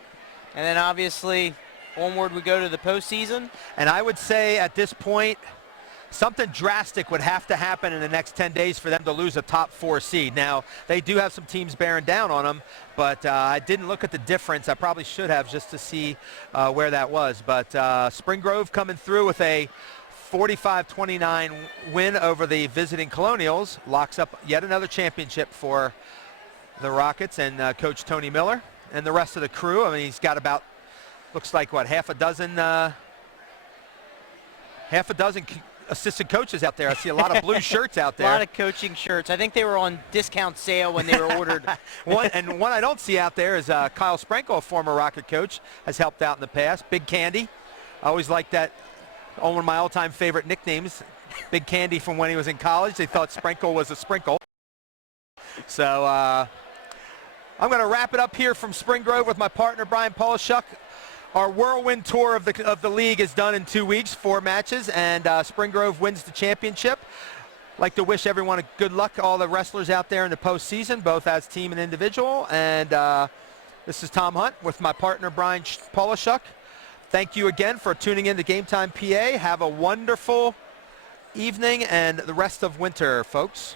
and then obviously onward we go to the postseason. And I would say at this point, something drastic would have to happen in the next 10 days for them to lose a top 4 seed. Now, they do have some teams bearing down on them, but I didn't look at the difference. I probably should have just to see where that was. But Spring Grove coming through with a 45-29 win over the visiting Colonials, locks up yet another championship for the Rockets and Coach Tony Miller and the rest of the crew. I mean, he's got about, looks like what, half a dozen assistant coaches out there. I see a lot of blue shirts out there. A lot of coaching shirts. I think they were on discount sale when they were ordered. One I don't see out there is Kyle Sprinkle, a former Rocket coach, has helped out in the past. Big Candy. I always liked that. One of my all-time favorite nicknames, Big Candy, from when he was in college. They thought Sprinkle was a sprinkle. So I'm going to wrap it up here from Spring Grove with my partner, Brian Polishuk. Our whirlwind tour of the league is done in 2 weeks, 4 matches, and Spring Grove wins the championship. I'd like to wish everyone a good luck, all the wrestlers out there in the postseason, both as team and individual. And this is Tom Hunt with my partner, Brian Polishuk. Thank you again for tuning in to Game Time PA. Have a wonderful evening and the rest of winter, folks.